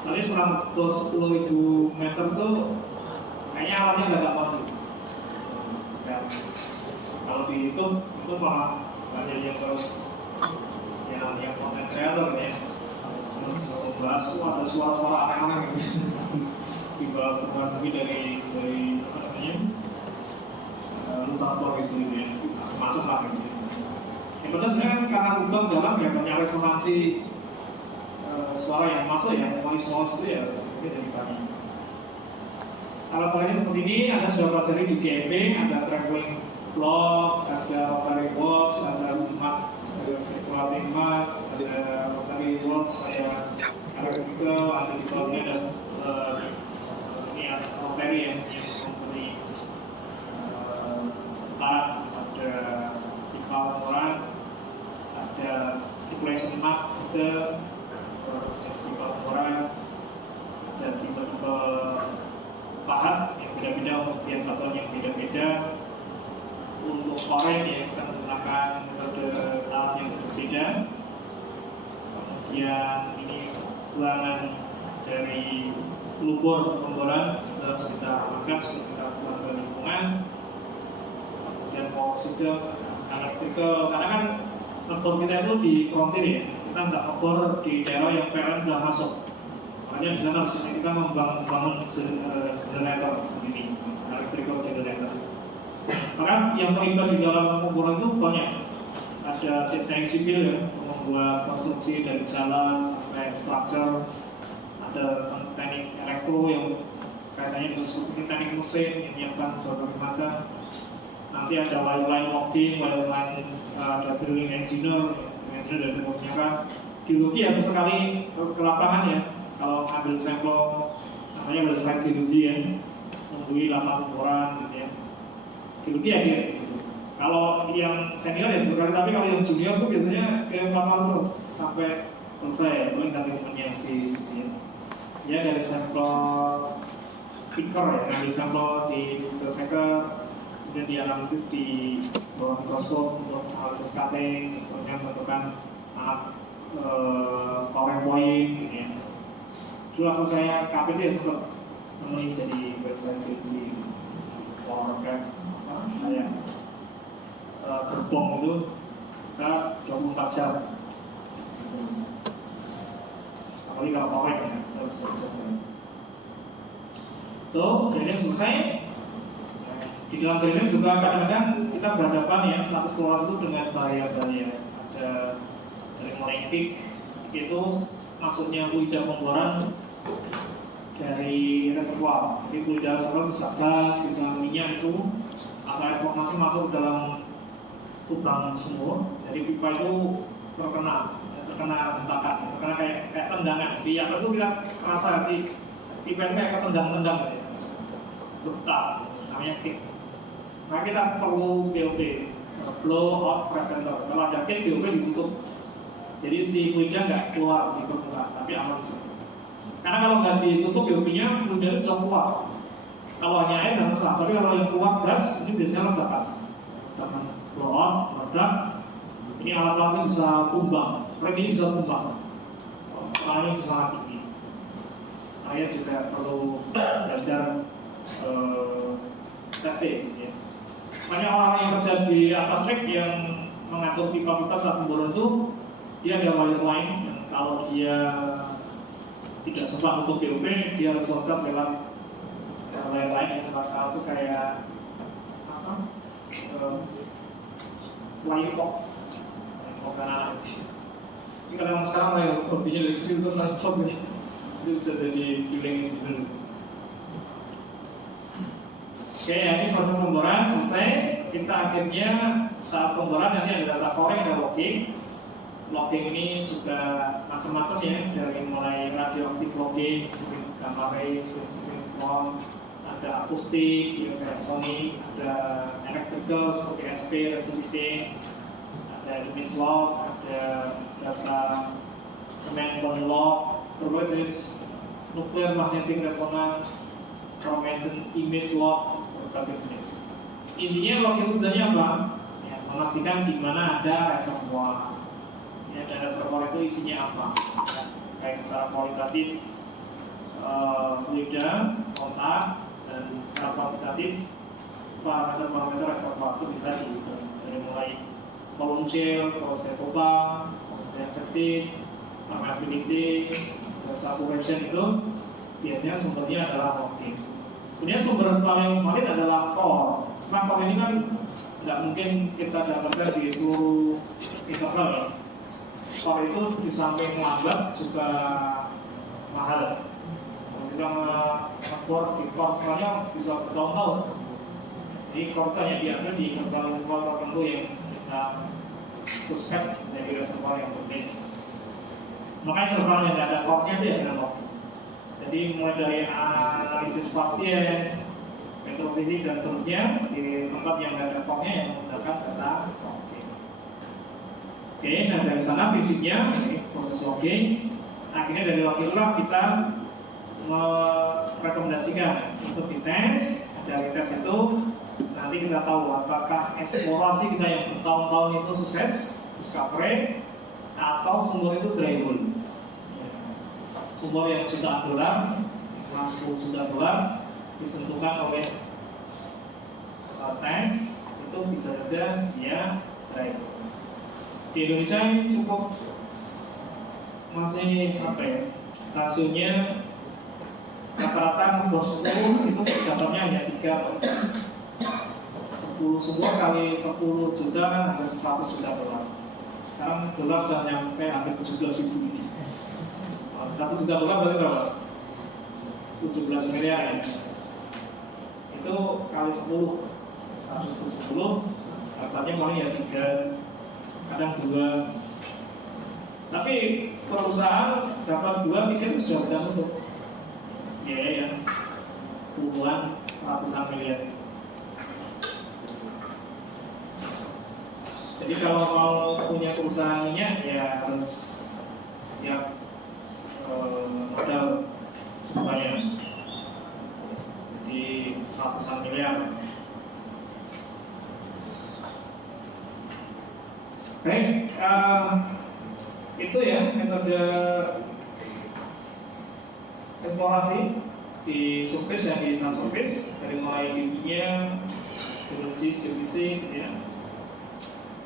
Tadi setelah ngebor 10.000 meter tuh kayaknya alatnya nggak mampu. Kalau dihitung itu malah banyak yang terus yang konten kreator ya. Terus bahas ada suara-suara aneh-aneh gitu. Di bawah permukaan bumi dari apa namanya lutapor gitu ya, masuk lah gitu. Yang pertama sebenarnya kan karena lubang dalam ya banyak resonansi suara yang masuk ya, noise itu ya ini jadi banyak. Alat-alat seperti ini Anda sudah pelajari di GMP, ada traveling block, ada rotary box, ada mat, ada circulating mats, ada rotary box, ada electrical, ada di bawahnya dan ini ada rotary yang memberi putaran, ada pipa pemboran, ada circulation mat system, jenis pipa pemboran, dan tipe-tipe pahat yang beda-beda untuk tiap batuan yang beda-beda. Untuk korek ya kita menggunakan metode alat yang berbeda. Kemudian ini buangan dari lumpur pemboran harus kita amankan supaya kita buang ke lingkungan. Kemudian power system, electrical, karena kan ngebor kita itu di frontier ya, kita nggak ngebor di daerah yang PLN sudah masuk. Makanya di sana kita membangun generator sendiri, electrical generator. Maka yang terlibat di dalam pemboran itu banyak. Ada teknik sipil ya, membuat konstruksi dari jalan sampai struktur. Ada teknik elektro yang kaitannya dengan seperti teknik mesin yang menyiapkan berbagai macam. Nanti ada wireline logging, wireline ada drilling engineer dari kebanyakan. Geologi ya sesekali ke lapangan ya. Kalau ambil sampel namanya site geology ya, menghubungi lapangan pemboran gitu ya. Geologi ya dia di situ. Kalau yang senior ya sebenarnya, tapi kalau yang junior tuh biasanya kayak bakal terus sampai selesai, paling ganti mediasi gitu ya. Ya dari sampel picker ya, dari sampel diselesaikan, kemudian dianalisis di bawah mikroskop untuk analisis cutting, seterusnya menentukan core point gitu ya. Dulu waktu saya KPT ya sempat memenuhi jadi website CNC power kayak gerbong itu kita 24 jam apalagi kalau korek ya kita harus terjadi itu training selesai. Di dalam training juga kadang-kadang kita berhadapan ya status keluar itu dengan bahaya-bahaya. Ada dari mulai peak itu masuknya fluida pemboran dari reservoir. Jadi fluida reservoir bisa gas, bisa minyak itu atau air formasi masuk ke dalam lubang sumur. Jadi pipa itu terkena hentakan, terkena kayak tendangan. Di atas itu kita kerasa sih pipa itu kayak ketendang-tendang ya. Bergetar, namanya kick. Nah kita perlu BOP, blow out preventer. Kalau ada kick, BOP ditutup. Jadi si fluida nggak keluar di permukaan, tapi aman di situ. Karena kalau nggak ditutup BOP-nya, fluida itu bisa keluar. Kalau hanya air nggak masalah, tapi kalau yang keluar gas, ini biasanya ledakan. Ledakan blow out, meledak. Ini alat-alatnya bisa tumbang, rem ini bisa tumbang. Soalnya bisa sangat tinggi. Saya juga perlu belajar safety ya. Banyak orang yang kerja di atas rig yang mengatur pipa-pipa saat pemboran itu dia ada wire line dan kalau dia tidak sempat untuk BOP dia harus loncat lewat wire line yang bakal itu kayak apa? Flying fox kanan. Ini kalau sekarang saya berpikir dari situ flying fox nih itu bisa jadi drilling engineer. Oke, ini proses pemboran selesai. Kita akhirnya saat pemboran nanti ada data core, ada logging. Logging ini juga macam-macam ya, dari mulai radioaktif logging, seperti gamma ray, seperti tron, ada akustik, ultrasonic, ada electrical seperti SP, resistivity, ada image log, ada data semen bond log, berbagai jenis nuclear magnetic resonance, chromatin image log, berbagai jenis. Intinya logging tujuannya apa? Ya, memastikan di mana ada reservoir. Ya, dan reservoir itu isinya apa? Ya, baik secara kualitatif fluida, kontak, dan secara kuantitatif parameter-parameter reservoir itu bisa dihitung dari mulai volume share, proses total, proses efektif, permeability, saturation itu biasanya sumbernya adalah logging. Sebenarnya sumber paling valid adalah core. Cuma core ini kan nggak mungkin kita dapatkan di seluruh interval ya. Core itu di samping lambat juga mahal. Kalau kita nge-core di core semuanya bisa bertahun-tahun. Jadi core hanya diambil di interval tertentu yang kita suspek menjadi reservoir yang penting. Makanya interval yang nggak ada core-nya itu ya dengan logging. Jadi mulai dari analisis spasies, metrofisik dan seterusnya di tempat yang ada core-nya yang menggunakan data logging. Oke, nah dari sana fisiknya proses logging. Akhirnya dari logging itulah kita merekomendasikan untuk dites. Dari tes itu nanti kita tahu apakah eksplorasi kita yang bertahun-tahun itu sukses, discovery, atau sumber itu dry hole. Sumber yang jutaan dolar, $10 juta ditentukan oleh tes itu bisa saja dia dry hole. Di Indonesia ini cukup masih apa ya, rasionya rata-rata bos 10 itu dapatnya hanya 3 10 sumur kali 10 juta kan hampir $100 juta. Sekarang dolar sudah nyampe hampir 17.000 ini. $1 juta berarti berapa? 17 miliar ya. Itu kali 10 170 dapatnya paling ya 3 kadang 2. Tapi perusahaan dapat 2 pikir sudah bisa nutup biaya yang puluhan ratusan miliar. Jadi kalau mau punya perusahaan minyak ya harus siap modal cukup banyak. Jadi ratusan miliar. Baik, itu ya metode eksplorasi di surface dan di subsurface, dari mulai di dunia, geologi, geofisik, gitu ya.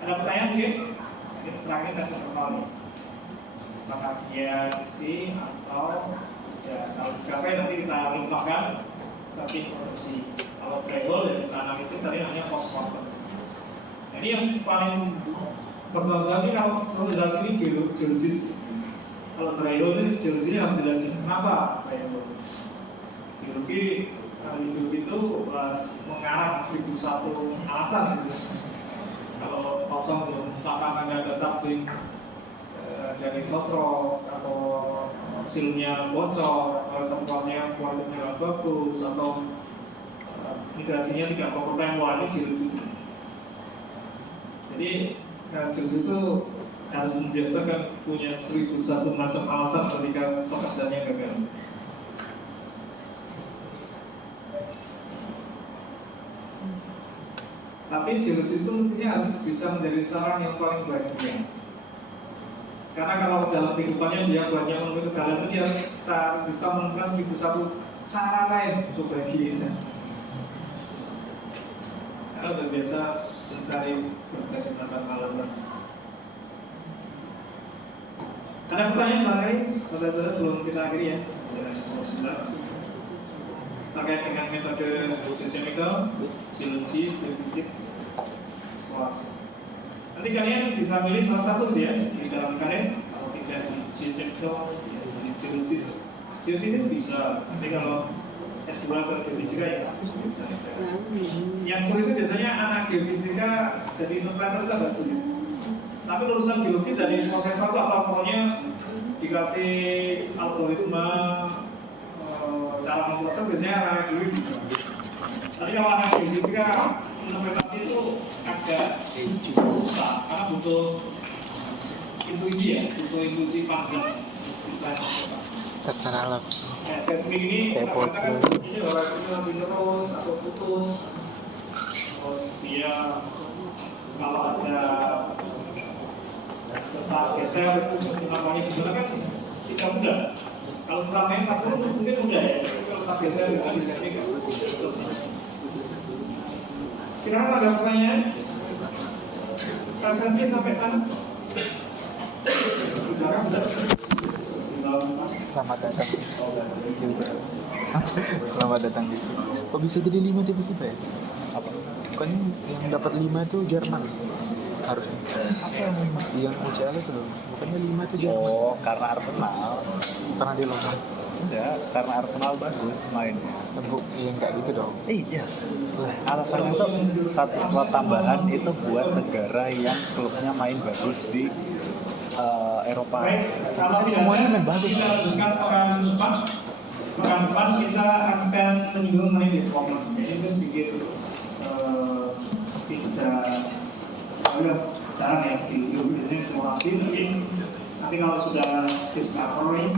Ada pertanyaan mungkin? Ini terakhir kasih terkenal nih. Apakah dia isi atau ya kalau discovery nanti kita limpahkan ke tim produksi. Kalau threshold dan kita analisis tadi namanya post mortem. Jadi yang paling pertanyaan saya ini kalau coba jelasin ini geologis. Kalau threshold ini geologi harus jelasin kenapa threshold. Geologi itu mengarang 1001 alasan gitu. Kalau kosong belum lapangan ada charging dari sosro atau hasilnya bocor atau reservoirnya kualitasnya nggak bagus atau migrasinya tidak proper time, wah ini geologis. Jadi geologis itu harus membiasakan punya 1001 macam alasan ketika pekerjaannya gagal. Tapi geologis itu mestinya harus bisa menjadi saran yang paling bahagia. Karena kalau dalam kehidupannya dia banyak menemui kegagalan itu dia harus bisa menemukan 1001 cara lain untuk bahagia. Karena udah biasa mencari berbagai macam alasan. Ada pertanyaan barangkali saudara-saudara sebelum kita akhiri ya, nomor 11 terkait dengan metode geochemical, geologi, geofisik, eksplorasi. Nanti kalian bisa pilih salah satu ya di dalam kalian. Kalau tidak di geochemical, ya geologis, geofisik bisa. Nanti kalau S2 ke geofisika ya bisa saja. Yang sulit itu biasanya anak geofisika jadi interpreter itu agak sulit. Tapi lulusan geologi jadi prosesor itu asal pokoknya dikasih algoritma cara memproses biasanya anak geologi bisa. Tapi kalau anak geofisika interpretasi itu agak susah karena butuh intuisi ya, butuh intuisi panjang bisa interpretasi. Tata alam. Seismik ini kadang-kadang ini orang langsung terus atau putus, terus dia kalau ada sesat geser namanya gimana kan tidak mudah. Kalau sesatnya satu mungkin mudah ya, tapi kalau sesat geser itu bisa juga. Silakan ada pertanyaan. Presensi sampai kan? Selamat datang. Selamat datang gitu. Kok bisa jadi 5 tiba-tiba ya? Apa? Bukannya yang dapat 5 itu Jerman harusnya. Apa yang UCL itu loh? Bukannya 5 itu Jerman? Oh, karena Arsenal. Karena dia lolos. Enggak, karena Arsenal bagus mainnya. Yang kayak gitu dong. Iya. Alasannya tuh satu slot tambahan itu buat negara yang klubnya main bagus di Eropa. Kalau Kan semuanya main bagus. Kita lanjutkan pekan depan kita akan menyinggung mengenai development. Jadi itu sedikit tidak secara ya di biasanya eksplorasi, tapi nanti kalau sudah discovery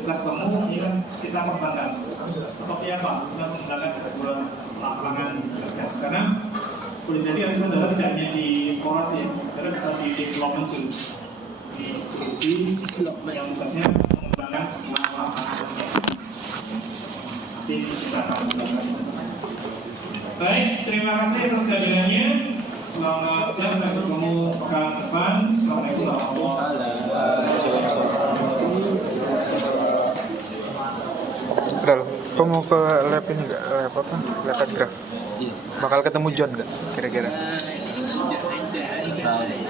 kita ketemu ya kita kembangkan seperti apa kita menggunakan sebuah lapangan cerdas karena boleh jadi ada saudara tidak hanya di eksplorasi ya, saudara bisa di development tools di geologi yang tugasnya mengembangkan sebuah lapangan nanti kita akan mengembangkan. Baik, terima kasih atas kehadirannya. Selamat siang, sampai ketemu pekan depan. Assalamualaikum warahmatullahi wabarakatuh. Udah loh. Kau mau ke lab ini nggak? Lab apa? Lab graph. Iya. Bakal ketemu John nggak? Kira-kira? Tahu.